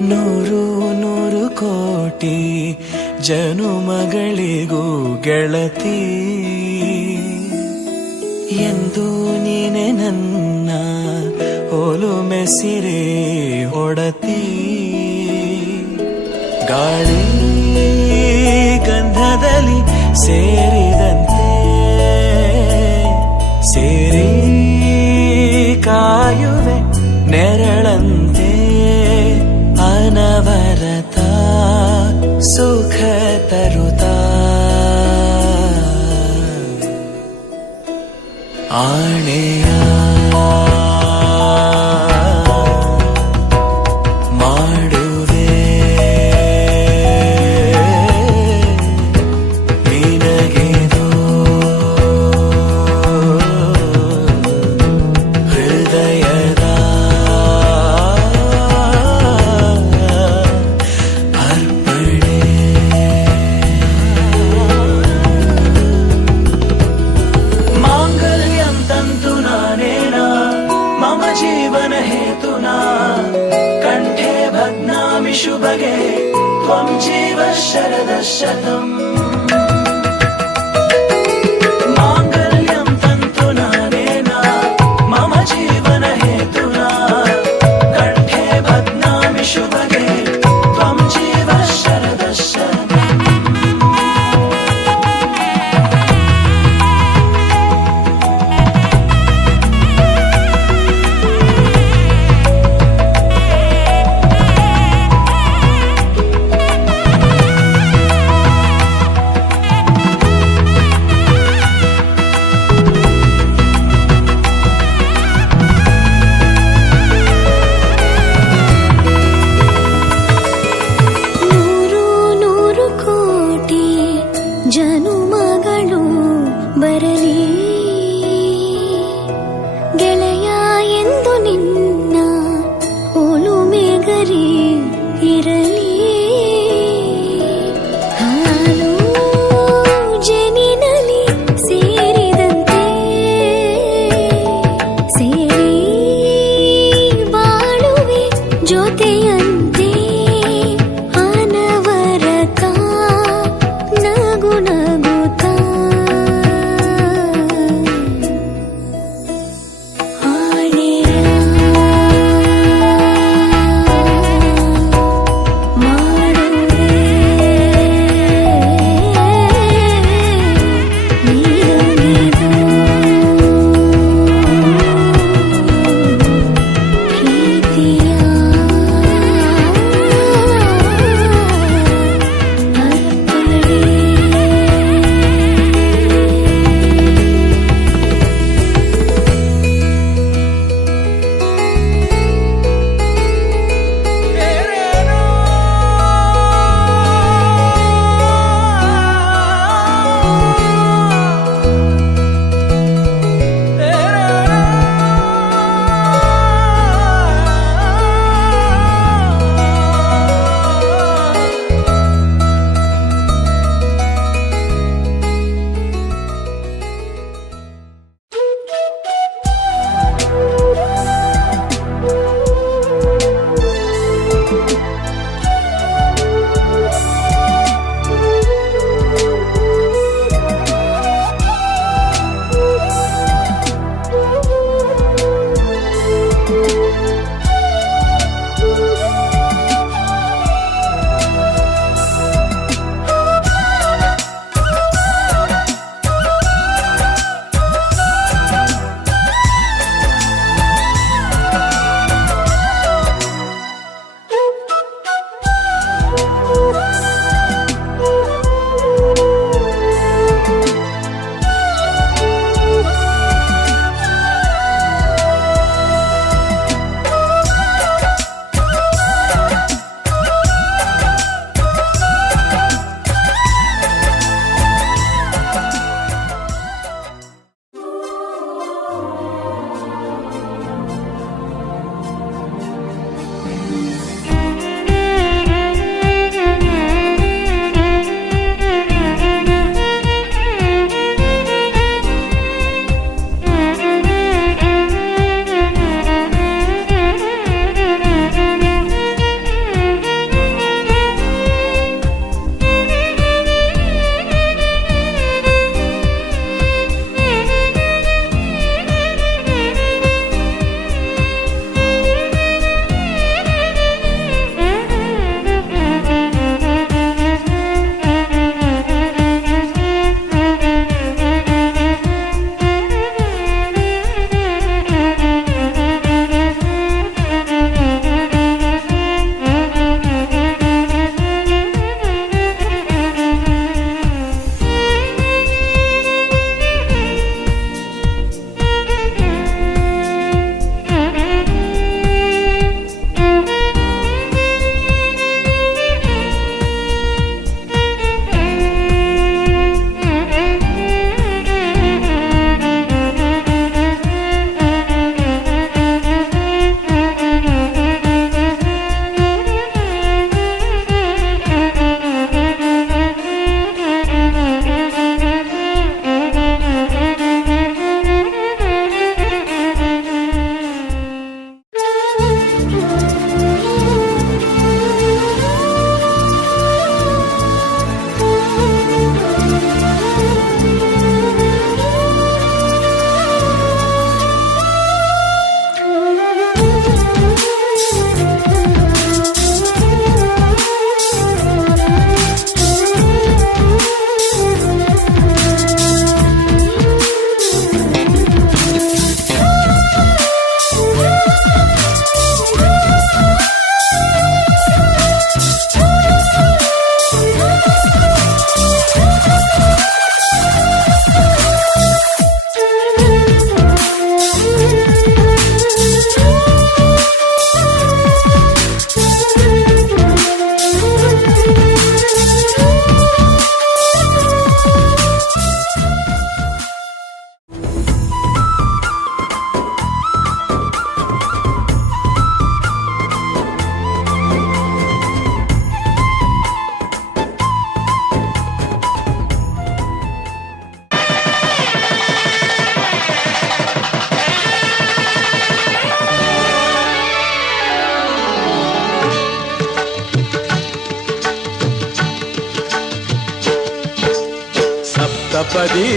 ನೂರು ನೂರು ಕೋಟಿ ಜನುಮಗಳಿಗೂ ಗೆಳತಿ ಎಂದು ನೀನೆ ನನ್ನ ಒಲುಮೆ ಸಿರೆ ಹೊಡತಿ ಗಾಳಿ ಗಂಧದಲ್ಲಿ ಸೇರಿದಂತೆ ಸೇರಿ ಕಾಯುವೆ ನೆರಳಂತೆ ಅನವರತ ಸುಖ ತರುತ್ತಾ ಆಣೆಯ ಮಾಡುವೆ ನಿನಗೆದು ಹೃದಯದ ಅರ್ಪಣೆ ಮಾಂಗಲ್ಯಂ ತಂತು ನಾನೇನ ಮಮ ಜೀವನ ಹೇತುನಾ ಕಂಠೆ ಭಗ್ನಾಮಿ ಶುಭಗೆ ತ್ವಂ ಜೀವ ಶರದ ಶತಂ ಮಾಂಗಲ್ಯಂ ತಂತು ನಾನೇನ ಮಮ ಜೀವನ ಹೇತುನಾ ಕಂಠೆ ಭಗ್ನಾಮಿ ಶುಭಗೆ ತ್ವಂ ಜೀವ ಶರದ ಶತಂ ನೂರು ನೂರು ಕೋಟಿ ಜನುಮಗಳು ಬರಲಿ ಗೆಳೆಯ ಎಂದು ನಿನ್ನ ಒಲುಮೆಗರಿ ಇರಲಿ ಹಾಲು ಜನಿನಲಿ ಸೇರಿದಂತೆ ಸೇರಿ ಬಾಳುವೆ ಜೊತೆಯಂತೆ ಅನವರತ ನಗು ನಗುತ್ತಾ ಸಪ್ತಪದಿ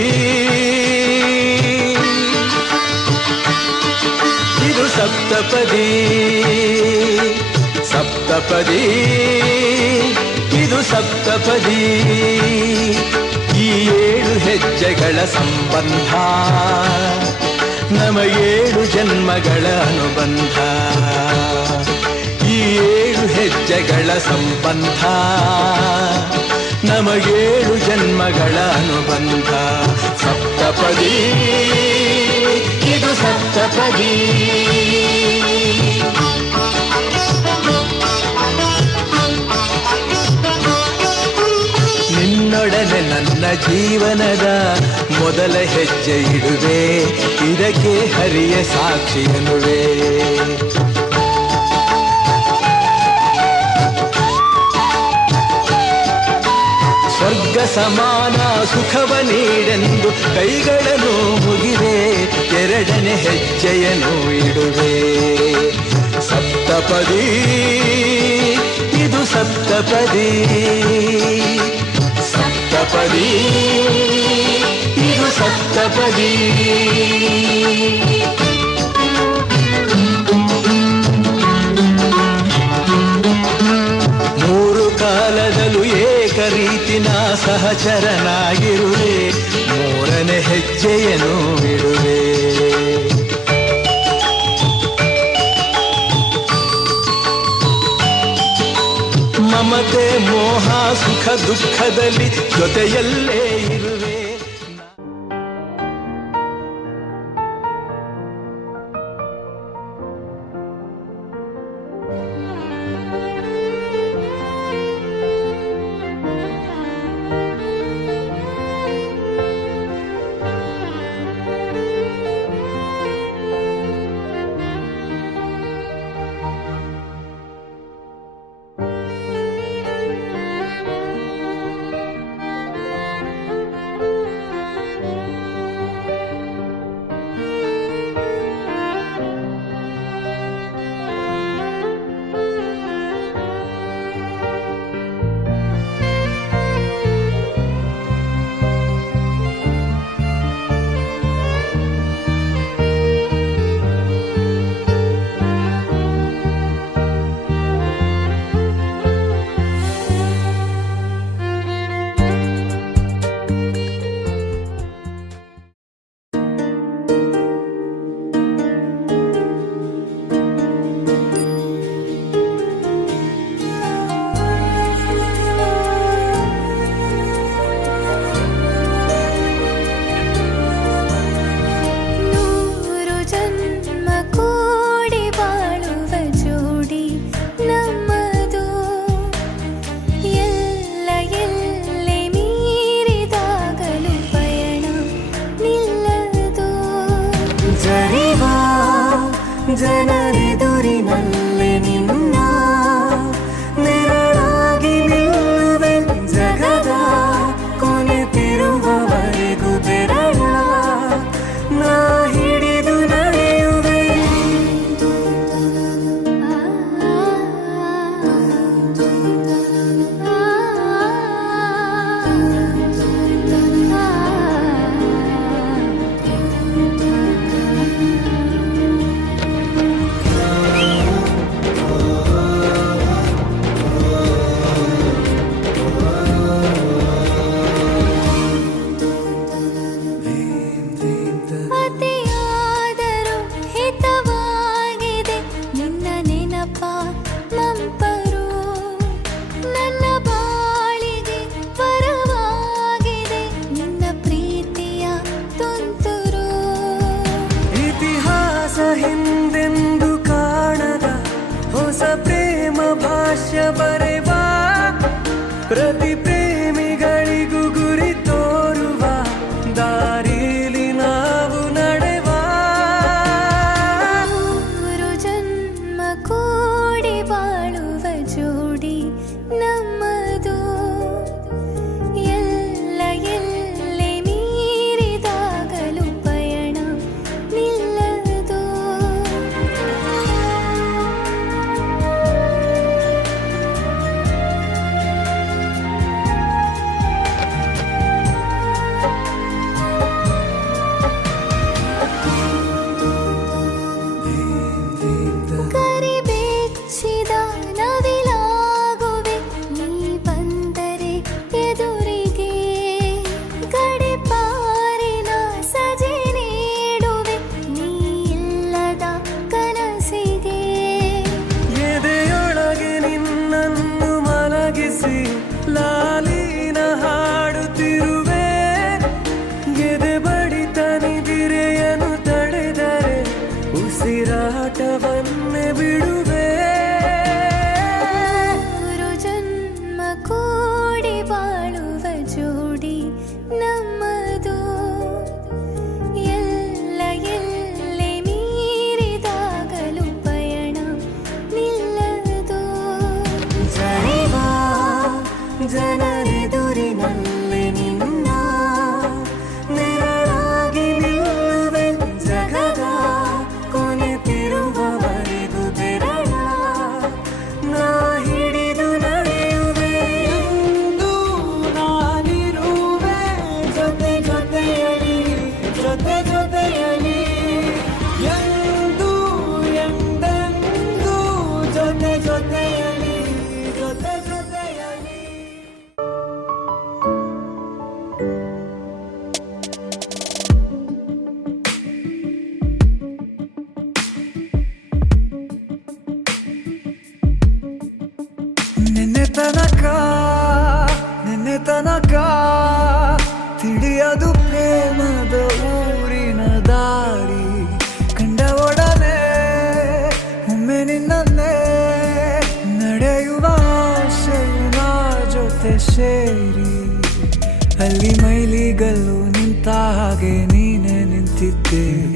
ಇದು ಸಪ್ತಪದಿ ಸಪ್ತಪದಿ ಇದು ಸಪ್ತಪದಿ ಈ 7 ಹೆಜ್ಜೆಗಳ ಸಂಬಂಧ ನಮ 7 ಜನ್ಮಗಳ ಅನುಬಂಧ ಈ 7 ಹೆಜ್ಜೆಗಳ ಸಂಬಂಧ ನಮ 7 ಜನ್ಮಗಳ ಅನುಬಂಧ ಸಪ್ತಪದಿ ಇದು ಸಪ್ತಪದಿ ನಿನ್ನೊಡನೆ ನನ್ನ ಜೀವನದ ಮೊದಲ ಹೆಜ್ಜೆ ಇಡುವೆ ಇದಕ್ಕೆ ಹರಿಯ ಸಾಕ್ಷಿ ಎನ್ನುವೆ ಸ್ವರ್ಗ ಸಮಾನ ಸುಖವ ನೀಡೆಂದು ಕೈಗಳನ್ನು ಮುಗಿವೆ 2ನೇ ಹೆಜ್ಜೆಯನ್ನು ಇಡುವೆ ಸಪ್ತಪದಿ ಇದು ಸಪ್ತಪದಿ ಸಪ್ತಪದಿ ಇದು ಸಪ್ತಪದಿ ಮೂರು ಕಾಲದಲ್ಲೂ ಏಕ ರೀತಿನ ಸಹಚರನಾಗಿರುವೆ 3ನೇ ಹೆಜ್ಜೆಯನ್ನು ಇಡುವೆ ಮಮತೆ ಮೋಹ ಸುಖ ದುಃಖದಲ್ಲಿ ಜೊತೆಯಲ್ಲೇ ಇರುವೆ ಜನರೆದುರಿನಲ್ಲಿ ನಿನ್ನ ನೆರಳಾಗಿ ನಿಲ್ಲುವೆ ಜಗದ ಕೊನೆತಿರುವವರೆಗೂ ಬೆರಳ ನಾ ಹಿಡಿದು ನಡೆಯುವೆ ಅತಿಯಾದರೂ ಹಿತವಾಗಿದೆ ನಿನ್ನ ನೆನಪ ಮಂಪರು ನನ್ನ ಬಾಳಿಗೆ ಪರವಾಗಿದೆ ನಿನ್ನ ಪ್ರೀತಿಯ ತುಂತುರು ಇತಿಹಾಸ ಹಿಂದೆಂದು ಕಾಣದ ಹೊಸ ಪ್ರೇಮ ಭಾಷ್ಯ ಬರೆವಾ ಪ್ರತಿ ಪ್ರೇಮಿಗಳಿಗೂ ಗುರಿ ತೋರುವ ದಾರಿಲಿ ನಾವು ನಡೆವಾ ಮೂರು ಜನ್ಮ ಕೂಡಿ ಬಾಳುವ ಜೋಡಿ ನಮ್ಮದು ಎಲ್ಲ ಎಲ್ಲೆ ಮೀರಿದಾಗಲೂ ಪಯಣ ನಿಲ್ಲದು ಉಸಿರಾಟವನ್ನೇ ಬಿಡುವೆ. ಮೂರು ಜನ್ಮ ಕೂಡಿ ಬಾಳುವ ಜೋಡಿ ನಮ್ಮದು. ಎಲ್ಲ ಎಲ್ಲೆ ಮೀರಿದಾಗಲೂ ಪಯಣ ನಿಲ್ಲದು. ಜನಿವ ಜನರೆದುರಿನಲ್ಲಿ ನಿನ್ನ ನೆರಳಾಗಿ ನಿಲ್ಲುವೆ. ಜಗದ ಕೊನೆತಿರುವವರೆಗೂ ಬೆರಳ ನಾ ಹಿಡಿದು ನಡೆಯುವೆ. ಎಂದು ನಾನಿರುವೆ ಜೊತೆ ಜೊತೆಯಲಿ, ಜೊತೆ ಜೊತೆಯಲಿ. ಎಂದು ಎಂದೆಂದೂ ಜೊತೆ ಜೊತೆಯಲಿ, ಜೊತೆ ಜೊತೆಯಲಿ. ನಿನ್ನೆ ತನಕ ತಿಳಿಯದು ಪ್ರೇಮದ ಊರಿನ ದಾರಿ. ಕಂಡ ಒಡನೆ ಒಮ್ಮೆ ನಿನ್ನೇ ನಡೆಯುವ ಆಸೆಯ ಜೊತೆ ಸೇರಿ. ಅಲ್ಲಿ ಮೈಲಿಗಲ್ಲು ನಿಂತ ಹಾಗೆ ನೀನೆ ನಿಂತಿದ್ದೆ.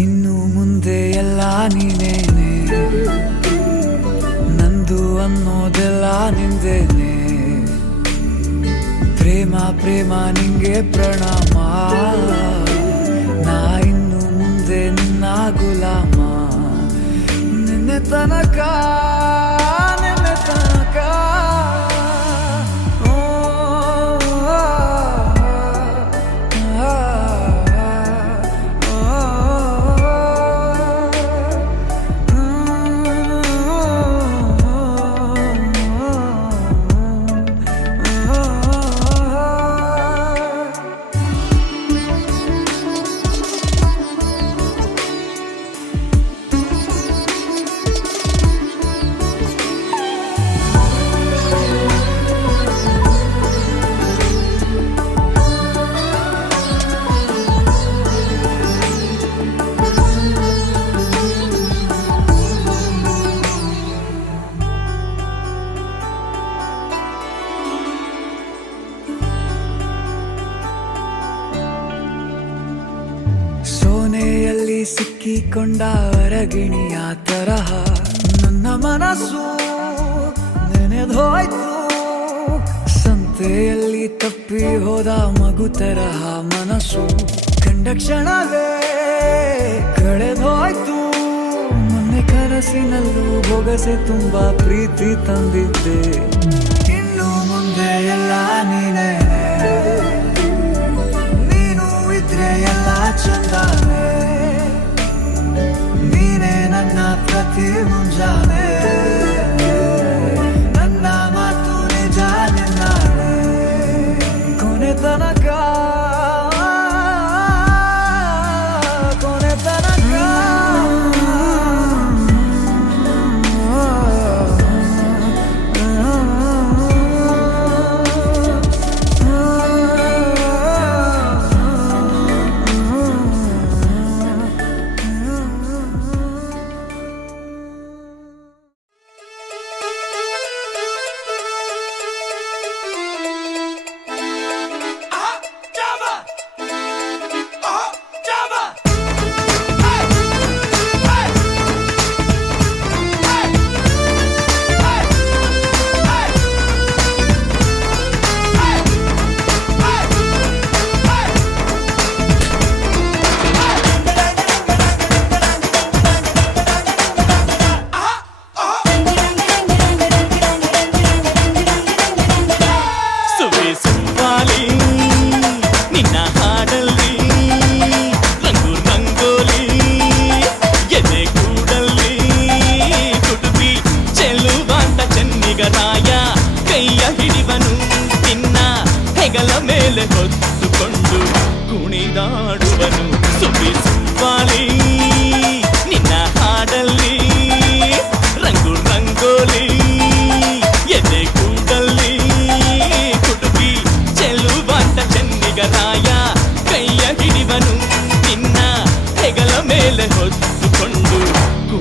ಇನ್ನು ಮುಂದೆ ಎಲ್ಲ ನೀನೇನೆ, ನಂದು ಅನ್ನೋದೆಲ್ಲ ನಿಂದೇನೆ. ಪ್ರೇಮ ಪ್ರೇಮ ನಿಂಗೆ ಪ್ರಣಾಮ, ನಾ ಇನ್ನು ಮುಂದೆ ನಿನ್ನ ಗುಲಾಮ. ನಿನ್ನೆ ತನಕ ನಿನ್ನೆ ತನಕ ಓ, ಆ, ಆ, ಸೋನೆಯಲ್ಲಿ ಸಿಕ್ಕಿಕೊಂಡ ಅರಗಿಣಿಯ ತರಹ ನನ್ನ ಮನಸ್ಸು ನೆನೆದೋಯ್ತು. ಸಂತೆಯಲ್ಲಿ ತಪ್ಪಿ ಹೋದ ಮಗು ತರಹ ಮನಸ್ಸು ಕಂಡ ಕ್ಷಣವೇ ಕಳೆದೋಯ್ತು. ಮೊನ್ನೆ ಕನಸಿನಲ್ಲೂ ಬೊಗಸೆ ತುಂಬಾ ಪ್ರೀತಿ ತಂದಿದ್ದೆ. ಇನ್ನು ಮುಂದೆ ಎಲ್ಲ ನೀನೇ, ನೀನು ಇದ್ರೆ ಎಲ್ಲ ಚಂದಾನೆ. ನೀನೇ ನನ್ನ ಪ್ರತಿ ಮುಂಜಾನೆ, ನನ್ನ ಮಾತು ನಿಜ ನಿನ್ನಾನೆ. ಕೊನೆ ತನಕ ಕೊನೆ ತನಕ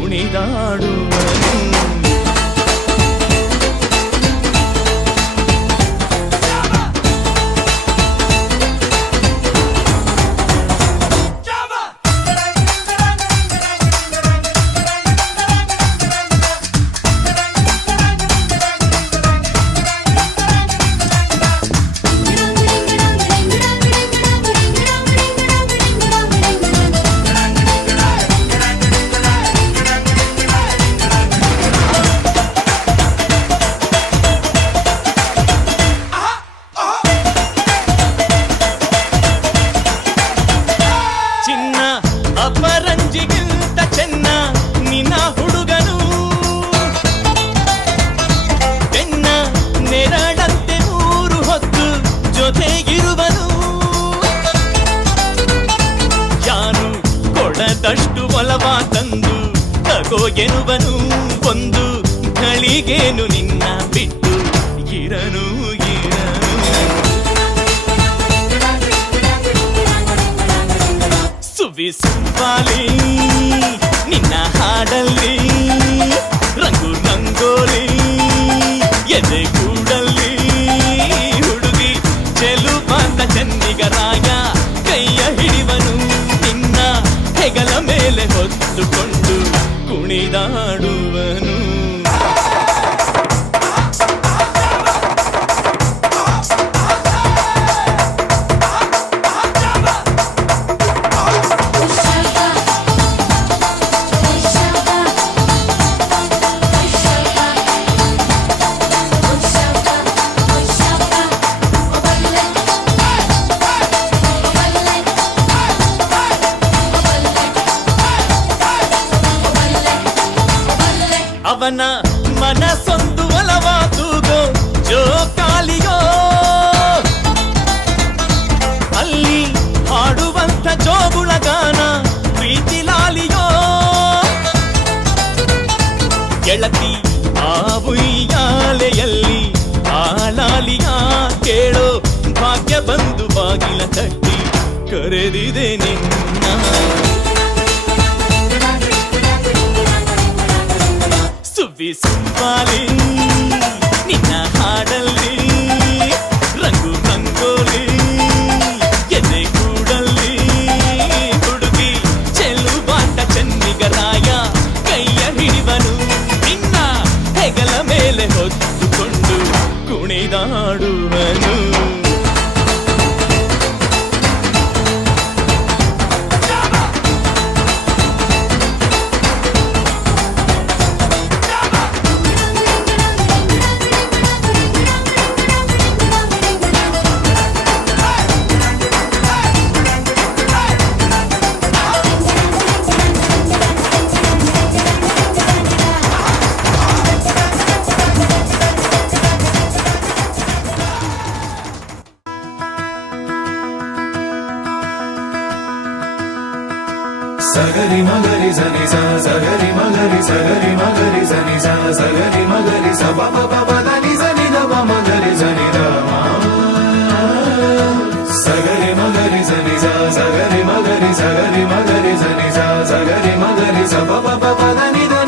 ಕುಣಿದಾಡುವನು ಅಪರಂಜಿಗಿಂತ ಚೆನ್ನ ನಿನ್ನ ಹುಡುಗನು ಬೆನ್ನ ನೆರಳಂತೆ ಮೂರು ಹೊತ್ತು ಜೊತೆಗಿರುವನು ಯಾರು ಕೊಡದಷ್ಟು ಒಲವ ತಂದು ತಗೋ ಎನ್ನುವನು ಒಂದು ಗಳಿಗೇನು ನಿನ್ನ ಬಿಟ್ಟು ಇರನು ಸುವ್ವಾಲಿ ನಿನ್ನ ಹಾಡಲ್ಲಿ ರಂಗು ರಂಗೋಲಿ ಎದೆ ಕೂಡಲ್ಲಿ ಹುಡುಗಿ ಚೆಲುವಾದ ಚೆನ್ನಿಗರಾಯ ಕೈಯ ಹಿಡಿವನು ನಿನ್ನ ಹೆಗಲ ಮೇಲೆ ಹೊತ್ತುಕೊಂಡು ಕುಣಿದಾಡುವನು ಅವನ ಮನಸ್ಸೊಂದು ಒಲವಾದುಗೋ ಜೋಕಾಲಿಯೋ ಅಲ್ಲಿ ಹಾಡುವಂತ ಜೋಗುಳಗಾನ ಪ್ರೀತಿ ಲಾಲಿಯೋ ಗೆಳತಿ ಆ ಉಯ್ಯಾಲೆಯಲ್ಲಿ ಆಲಾಲಿಯ ಕೇಳೋ ಭಾಗ್ಯ ಬಂದು ಬಾಗಿಲ ತಟ್ಟಿ ಕರೆದಿದೆ ನಿನ್ನ ಸುವ್ವಾಲಿ ನಿನ್ನ ಹಾಡಲ್ಲಿ ರಂಗು ರಂಗೋಲಿ ಎದೆ ಕೂಡಲ್ಲಿ ಹುಡುಗಿ ಚೆಲುವಾಟ ಚೆನ್ನಿಗರಾಯ ಕೈಯ ಹಿಡಿವನು ನಿನ್ನ ಹೆಗಲ ಮೇಲೆ ಹೊತ್ತುಕೊಂಡು ಕುಣಿದಾಡುವನು ಸಗರಿ ಮಗರಿ ಸನಿ ಸ ಸಗರಿ ಮಗರಿ ಸಗರಿ ಮಗರಿ ಸನಿ ಸ ಸಗರಿ ಮಗರಿ ಸ ಪ ಪ ಪ ನಿ ಸನಿ ದ ಪ ಮಗರಿ ಸನಿ ದ ಸಗರಿ ಮಗರಿ ಸನಿ ಸ ಸಗರಿ ಮಗರಿ ಸಗರಿ ಮಗರಿ ಸನಿ ಸ ಸಗರಿ ಮಗರಿ ಸ ಪ ಪ ಪ ನಿ ದ